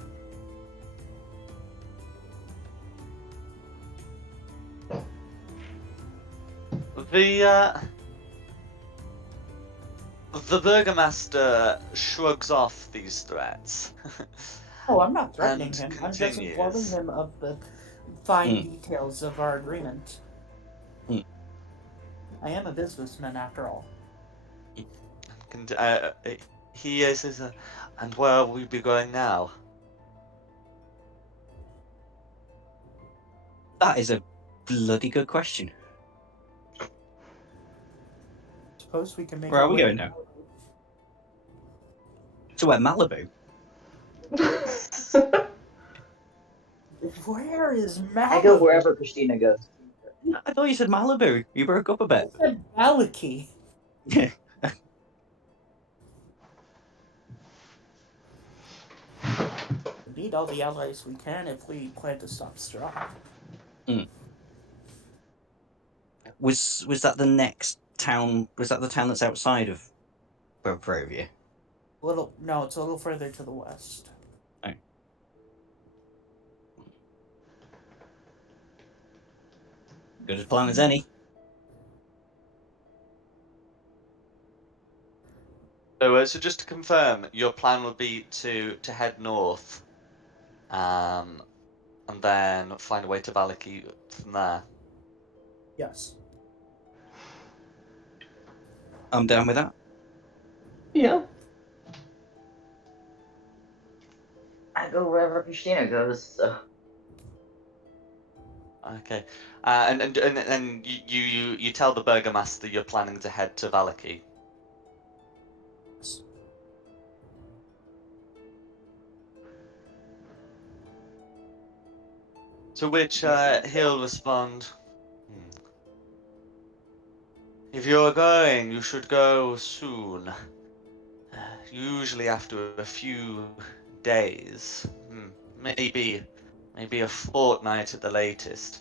The Burgomaster shrugs off these threats. Oh, I'm not threatening And him. I'm just informing continues. him of the fine Mm. details of our agreement. Mm. I am a businessman after all. He says, and where will we be going now? That is a bloody good question. Suppose we can make Where our are we way going now? To where? Malibu? Where is Malibu? I go wherever Christina goes. I thought you said Malibu. You broke up a I bit. said Valaki. Yeah. We need all the allies we can if we plan to stop Straud. Was that the next town? Was that the town that's outside of Brovia? No, it's a little further to the west. Oh. Good as plan as any. So just to confirm, your plan would be to head north, and then find a way to Valaki from there. Yes. I'm down with that. Yeah. I go wherever Christina goes, so. Okay, and you tell the Burgomaster you're planning to head to Valaki. To which he'll respond, if you're going, you should go soon. Usually after a few days. Maybe a fortnight at the latest.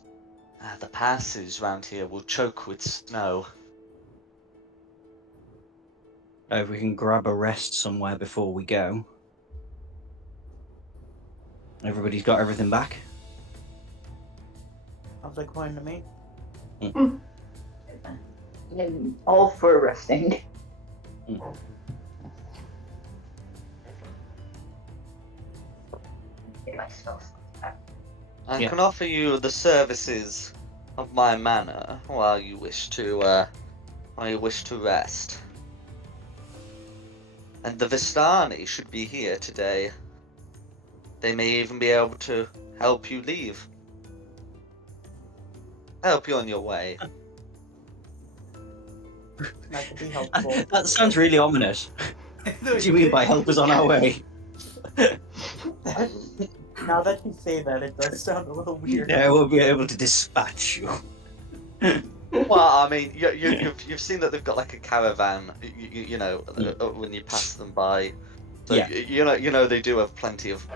The passes round here will choke with snow. If we can grab a rest somewhere before we go. Everybody's got everything back? Sounds like going to me. I'm all for resting. Get my spells back. I Yeah. can offer you the services of my manor while you wish to rest. And the Vistani should be here today. They may even be able to help you leave. Help you on your way. That could be helpful. That sounds really ominous. What do you mean by help us on our way? Now that you say that, it does sound a little weird. Yeah, we'll be able to dispatch you. Well, I mean, you've seen that they've got like a caravan, you know, when you pass them by. So Yeah. you know they do have plenty of,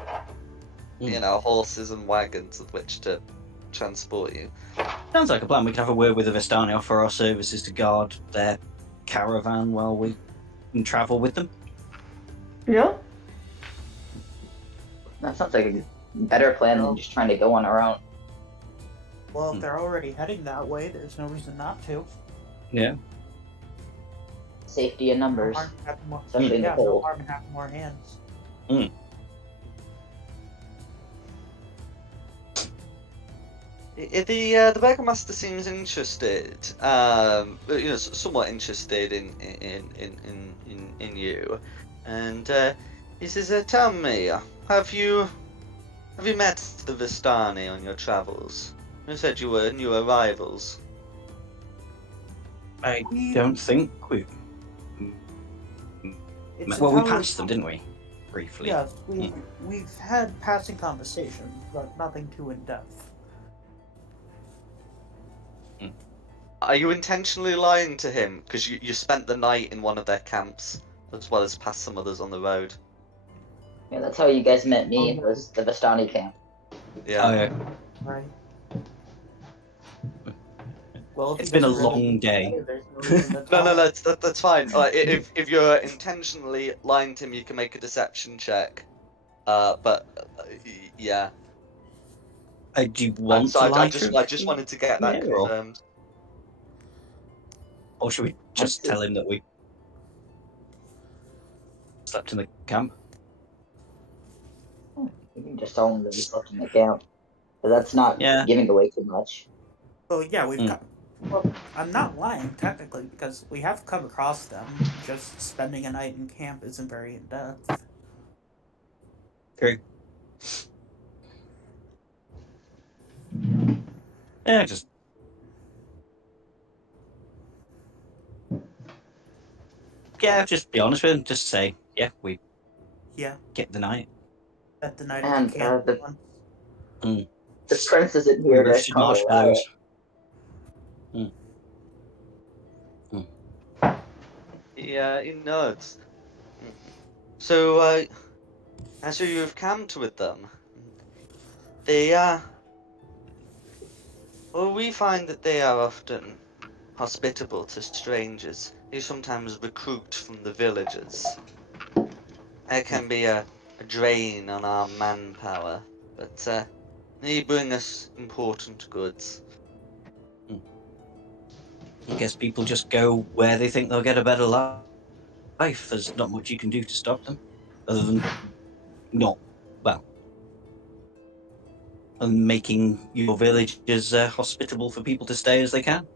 Mm. horses and wagons with which to transport you. Sounds like a plan. We can have a word with the Vistani, offer our services to guard their caravan while we can travel with them. Yeah? That sounds like a better plan than just trying to go on our own. Well, if they're already heading that way, there's no reason not to. Yeah. Safety in numbers, No harm in having more, especially in the no cold. harm in having more hands. The Burgomaster seems interested, somewhat interested in you, and he says, "Tell me, have you met the Vistani on your travels? You said you were new arrivals." I don't think we've. It's Well, we entirely passed them, didn't we? Briefly. Yes, we've had passing conversations, but nothing too in depth. Are you intentionally lying to him because you spent the night in one of their camps, as well as past some others on the road? Yeah, that's how you guys met me. Oh, yeah. Was the Vistani camp. Yeah. Oh, yeah. Right. Well, if It's he been a doesn't really long day. know, there's no reason to No, tell. that's fine. If you're intentionally lying to him, you can make a deception check. But yeah. Do you want So to I lie just wanted to get that confirmed. Or should we just tell him that we slept in the camp? You can just tell them that we slept in the camp. But that's not Yeah. giving away too much. Well, yeah, we've got. Well, I'm not lying technically because we have come across them. Just spending a night in camp isn't very in depth. True. Yeah, just. Yeah, just be honest with him. Just say, yeah, we Yeah, get the night. spent the night And at the camp once. the prince isn't We here to roasted cause a marshmallows. riot. Yeah, he nods. So, as you've camped with them, they well, we find that they are often hospitable to strangers. They sometimes recruit from the villagers. It can be a drain on our manpower, but they bring us important goods. I guess people just go where they think they'll get a better life. There's not much you can do to stop them, other than and making your village as hospitable for people to stay as they can.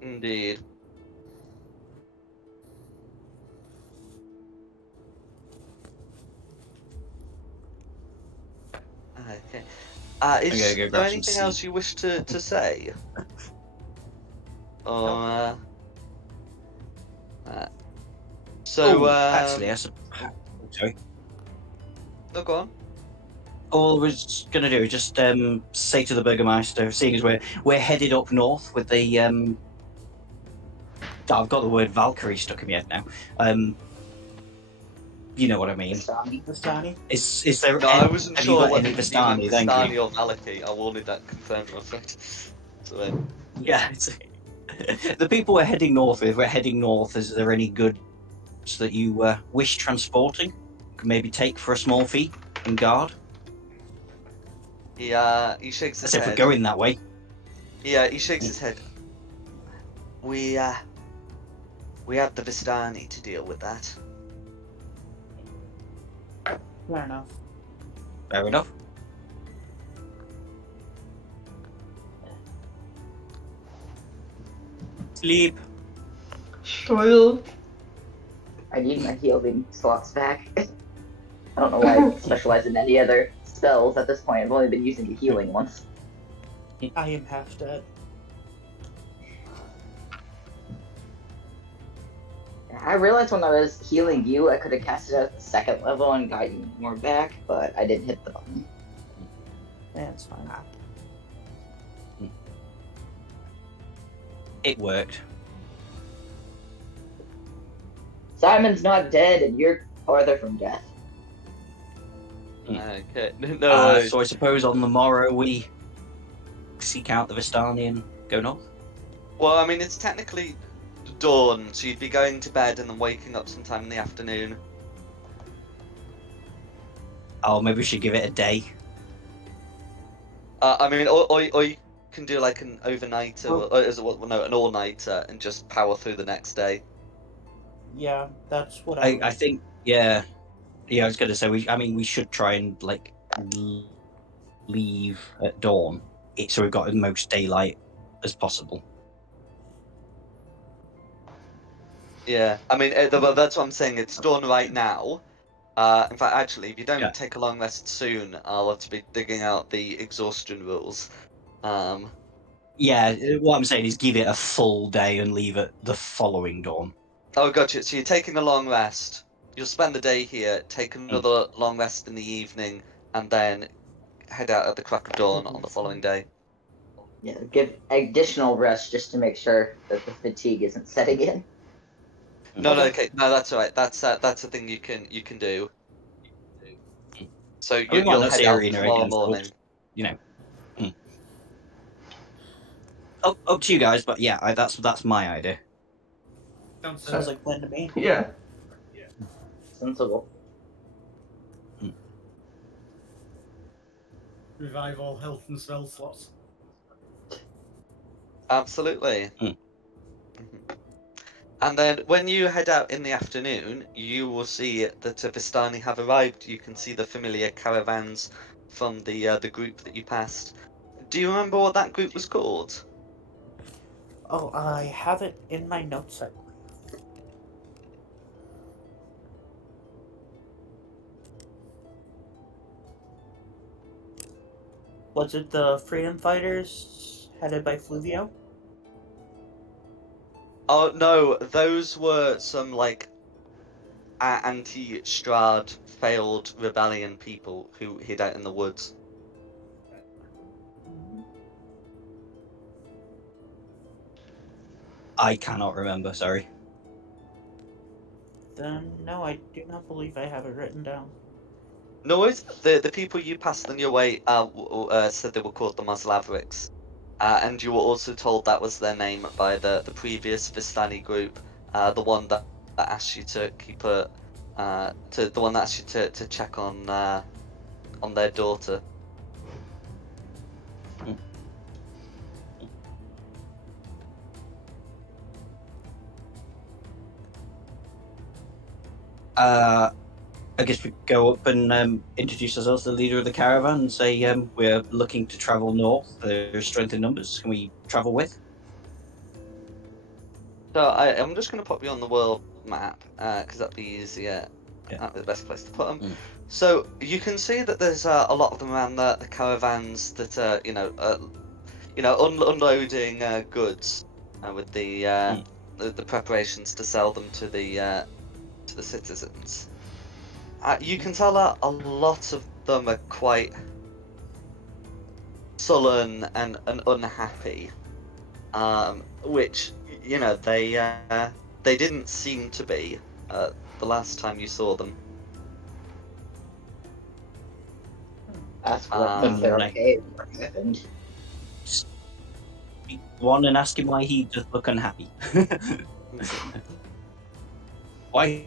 Indeed. Okay. Is go there grab some anything seed. else you wish to say? Or Actually, sorry. No, go on. All I was going to do is just say to the Burgomaster, seeing as we're headed up north with the I've got the word Valkyrie stuck in my head now. You know what I mean. Vistani? Is there? No, I wasn't have sure you got whether any you meant Vistani? Thank Vistani you. or Valaki. I wanted that confirmed, in fact. So, Yeah. The people we're heading north with. We're heading north. Is there any goods that you wish transporting? Could maybe take for a small fee and guard. he shakes his As if head. we're going that way. Yeah, he shakes his head. We have the Vistani to deal with that. Fair enough. Fair enough. Sleep. Well, I need my healing slots back. I don't know why I specialize in any other spells at this point. I've only been using the healing ones. I am half dead. I realized when I was healing you, I could have cast it at the second level and got you more back, but I didn't hit the button. Yeah, it's fine. It worked. Simon's not dead, and you're farther from death. Okay. No. So I suppose on the morrow we seek out the Vistani and go north. Well, I mean, it's technically dawn, so you'd be going to bed and then waking up sometime in the afternoon. Oh, maybe we should give it a day. I mean, or you can do like an overnighter, or is it no, an all-nighter, and just power through the next day. Yeah, that's what I think, yeah. I was gonna say we should try and like leave at dawn, so we've got the most daylight as possible. Yeah, I mean, that's what I'm saying. It's dawn right now. In fact, actually, if you don't Yeah. take a long rest soon, I'll have to be digging out the exhaustion rules. Yeah, what I'm saying is give it a full day and leave it the following dawn. Oh, gotcha. So you're taking a long rest. You'll spend the day here, take another long rest in the evening, and then head out at the crack of dawn on the following day. Yeah, give additional rest just to make sure that the fatigue isn't setting in. No, Okay. okay, no, that's all right. That's a thing you can do. So We might you'll not head see out Arena tomorrow again, so we'll morning. just, up to you guys, but yeah, that's my idea. Sounds like plan to me. Yeah. Sensible. Revive all health and spell slots. Absolutely. Mm. Mhm. And then when you head out in the afternoon, you will see that Vistani have arrived. You can see the familiar caravans from the group that you passed. Do you remember what that group was called? Oh, I have it in my notes. Was it the Freedom Fighters headed by Fluvio? Oh no, those were some like anti-Straud failed rebellion people who hid out in the woods. I cannot remember. Sorry. Then no, I do not believe I have it written down. No worries. The people you passed on your way said they were called the Maslavrix. And you were also told that was their name by the previous Vistani group, the one that asked you to keep the one that asked you to check on their daughter. I guess we go up and introduce ourselves to the leader of the caravan and say we're looking to travel north. There's strength in numbers. Can we travel with? So I'm just going to pop you on the world map because that'd be easier. Yeah. That'd be the best place to put them. Mm. So you can see that there's a lot of them around the caravans that are unloading goods with the preparations to sell them to the citizens. You can tell that a lot of them are quite sullen and unhappy, which they didn't seem to be the last time you saw them. Ask what if they're okay. What happened? Speak to one and ask him why he does look unhappy. Why?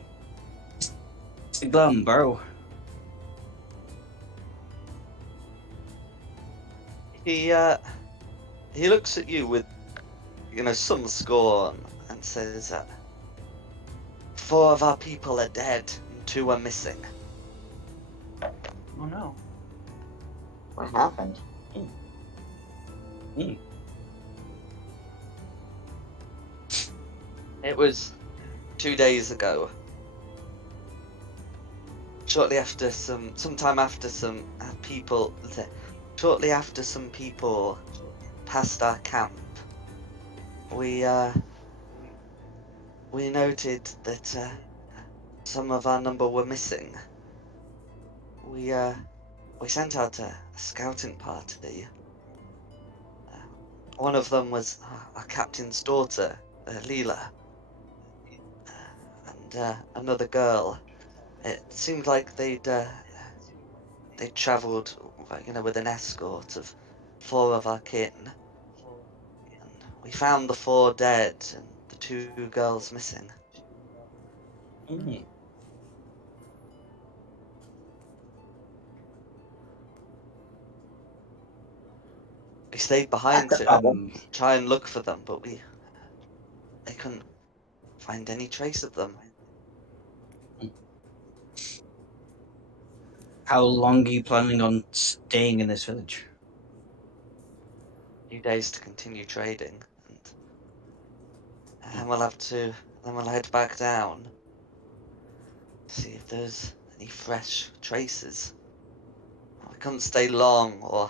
It's glum, bro. He looks at you with some scorn and says, 4 of our people are dead and 2 are missing. Oh no. What happened? It was 2 days ago. Shortly after sometime after some people, shortly after some people passed our camp, we noted that some of our number were missing. We we sent out a scouting party. One of them was our captain's daughter, Leela, and another girl. It seemed like they'd travelled, with an escort of 4 of our kin. And we found the 4 dead and the 2 girls missing. Mm. We stayed behind That's a to problem. try and look for them, but they couldn't find any trace of them. How long are you planning on staying in this village? Few days to continue trading, and then we'll head back down. See if there's any fresh traces. We couldn't stay long, or,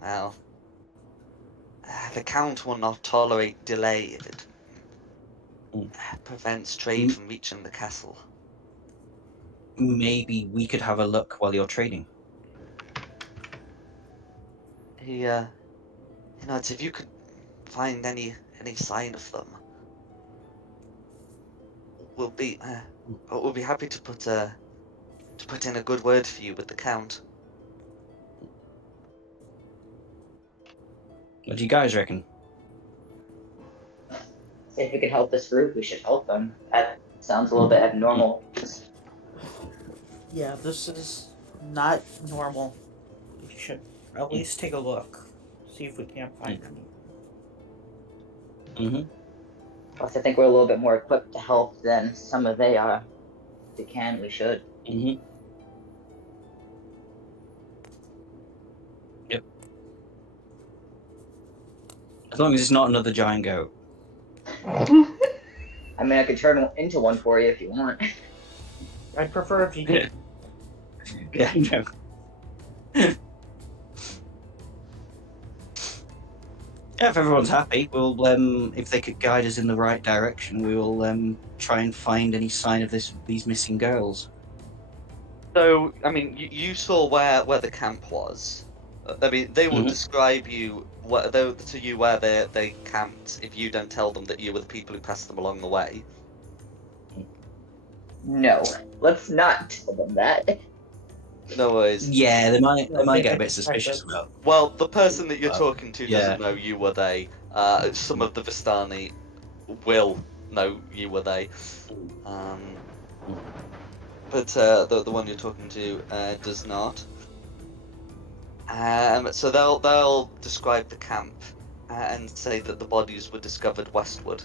well, the Count will not tolerate delay if it Mm. prevents trade from reaching the castle. Maybe we could have a look while you're trading. It's if you could find any sign of them, we'll be happy to put in a good word for you with the Count. What do you guys reckon? If we could help this group, we should help them. That sounds a little bit abnormal. Yeah, this is not normal. We should at least take a look. See if we can't find any. Mm-hmm. Plus, I think we're a little bit more equipped to help than some of they are. If we can, we should. Mm-hmm. Yep. As long as it's not another giant goat. I mean, I could turn into one for you if you want. I'd prefer if you did. Yeah, no. Yeah, if everyone's happy, we'll if they could guide us in the right direction, we will try and find any sign of these missing girls. So, I mean, you saw where the camp was. I mean, they will Mhm. describe to you where they camped if you don't tell them that you were the people who passed them along the way. No, let's not tell them that. No worries. Yeah, they might they get a might bit suspect suspicious us. about. Well, the person that you're Well, talking to yeah. doesn't know you were they. Some of the Vistani will know you were they. But the one you're talking to does not. So they'll describe the camp and say that the bodies were discovered westward.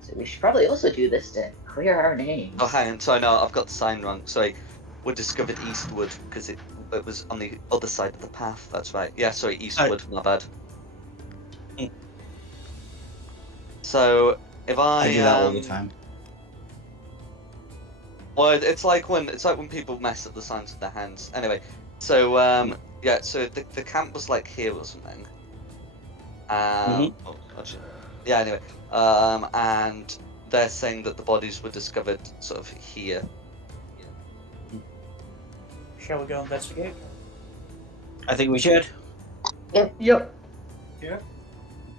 So we should probably also do this to clear our names. Oh, hang on. Sorry, no, I've got the sign wrong. Sorry, were discovered eastward because it was on the other side of the path. That's right. Yeah, sorry, eastward. My bad. Mm. So if I do that all the time. Well, it's like when people mess up the signs with their hands. Anyway, so yeah, so the camp was like here or something. Oh, actually, yeah. Anyway, and they're saying that the bodies were discovered sort of here. Shall we go investigate? I think we should. Yep. We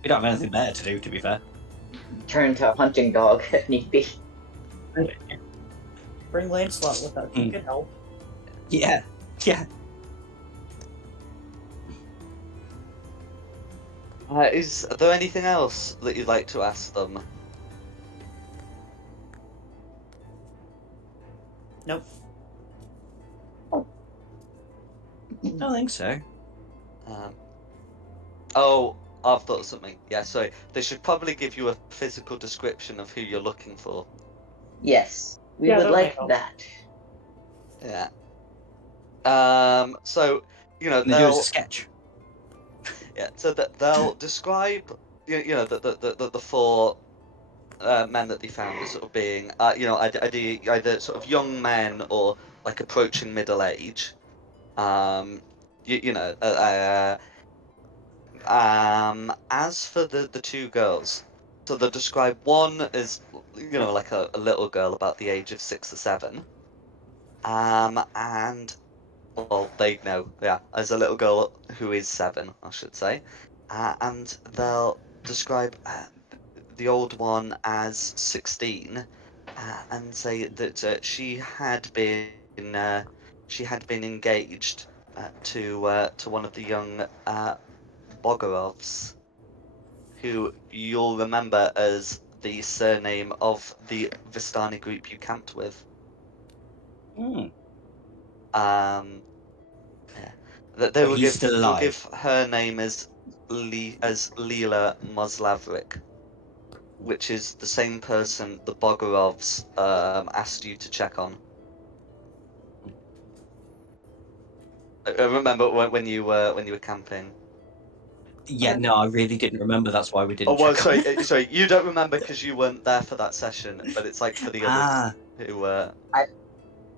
don't have anything better to do, to be fair. Turn into a hunting dog if need be. Bring Lancelot with us. He can help. Yeah. Is there anything else that you'd like to ask them? Nope. I don't think so. Oh, I've thought of something. Yeah, sorry. They should probably give you a physical description of who you're looking for. Yes, we Yeah, would that like might help. that. Yeah. So They do as a sketch. Yeah, so that they'll describe, the 4 men that they found as sort of being, either sort of young men or like approaching middle age. As for the 2 girls, so they'll describe one as, like a little girl about the age of 6 or 7. And well, they know, yeah, as a little girl who is 7, I should say, and they'll describe the old one as 16, and say that she had been engaged to one of the young Bogorovs, who you'll remember as the surname of the Vistani group you camped with. Hmm. Yeah. That they But will he's give still they'll alive. give her name as Leela Moslavrik, which is the same person the Bogorovs asked you to check on. I remember when you were camping. Yeah, no, I really didn't remember. That's why we Oh didn't well, check on. sorry, you don't remember because you weren't there for that session, but it's like for the others Ah, who I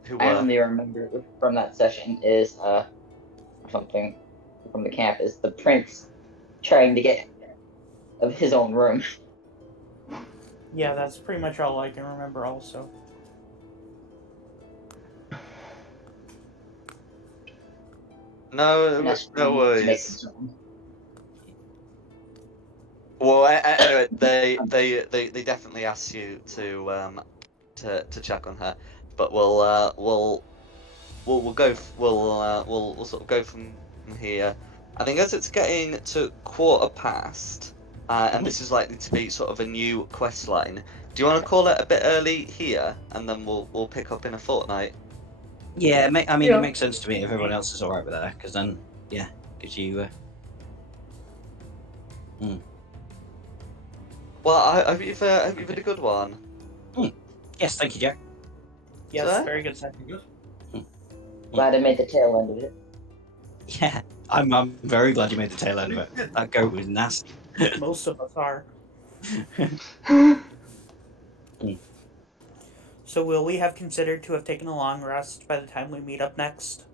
who I were. only remember from that session is something from the camp is the prince trying to get of his own room. Yeah, that's pretty much all I can remember. Also, No, Messaging no him to make worries. his own. Well, anyway, they definitely asked you to check on her, but we'll sort of go from here. I think as it's getting to 1:15, and this is likely to be sort of a new quest line. Do you want to call it a bit early here, and then we'll pick up in a fortnight? yeah. I mean, it Yeah. makes sense to me if everyone else is all right with that, because then, yeah, gives you. Well, I hope you've had a good one. Yes, thank you, Jack. yes, Sir? very good session. Good. Glad I made the tail end of it. Yeah, I'm very glad you made the tail end of it. That goat was nasty. Most of us are. So, will we have considered to have taken a long rest by the time we meet up next?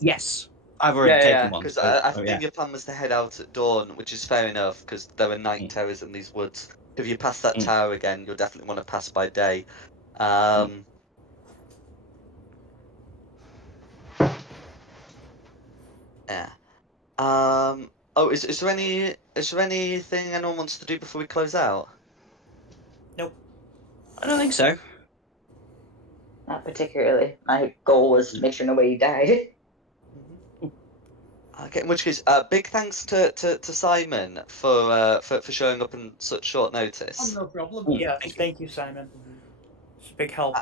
Yes, I've already taken one. Because So, I oh yeah. think your plan was to head out at dawn, which is fair enough, because there are night Mm. terrors in these woods. If you pass that Mm. tower again, you'll definitely want to pass by day. Yeah. Oh, is there anything anyone wants to do before we close out? Nope. I don't think so. Not particularly. My goal was to make sure nobody died. Okay, in which case, big thanks to Simon for showing up in such short Oh, notice. no problem. Yes, Thank you. thank you, Simon. It's a big help.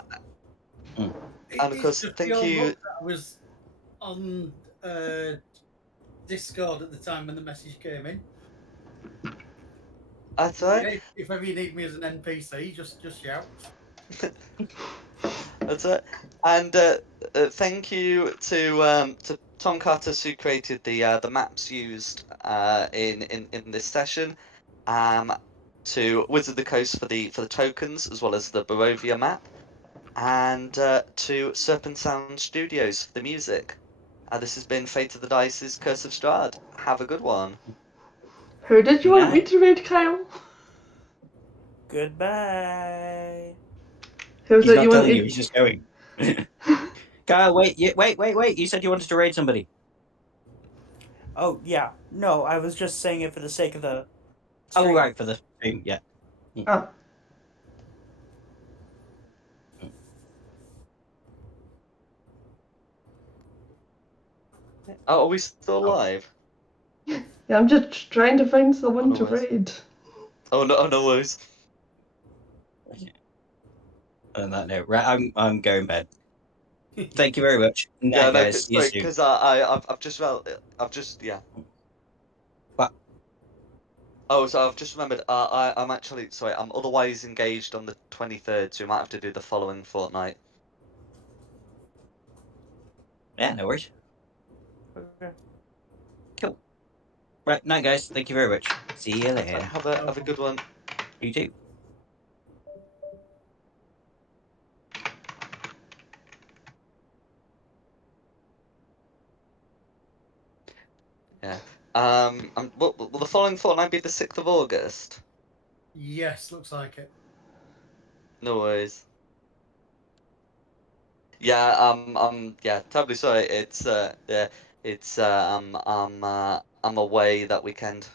And of It's course, just thank pure you. luck that I was on Discord at the time when the message came in. That's Yeah, right. if ever you need me as an NPC, just shout. That's it. And thank you to Tom Carter who created the maps used in this session. To Wizard of the Coast for the tokens as well as the Barovia map, and to Serpent Sound Studios for the music. This has been Fate of the Dice's Curse of Strahd. Have a good one. Who did you want me Night. to read, Kyle? Goodbye. Who's He's it you not telling you. wanted? He's just going. Kyle, wait, wait! You said you wanted to raid somebody. Oh, yeah. No, I was just saying it for the sake of the Oh, stream. right, for the stream. Yeah. Oh, Oh, are we still Oh. live? yeah, I'm just trying to find Oh, someone no to worries. raid. Oh, no worries. On that note, right, I'm going bed. Thank you very much. Yeah, Night, no, guys. See you sorry, soon. because I've just yeah. Bye. Oh, so I've just remembered. I'm actually sorry. I'm otherwise engaged on the 23rd, so we might have to do the following fortnight. Yeah, no worries. Okay. Cool. Right, night, guys. Thank you very much. See you So later. have a good one. You too. Yeah. Will the following fortnight be the 6th of August? Yes, looks like it. No worries. Yeah, yeah, totally sorry. It's, yeah, it's, I'm away that weekend.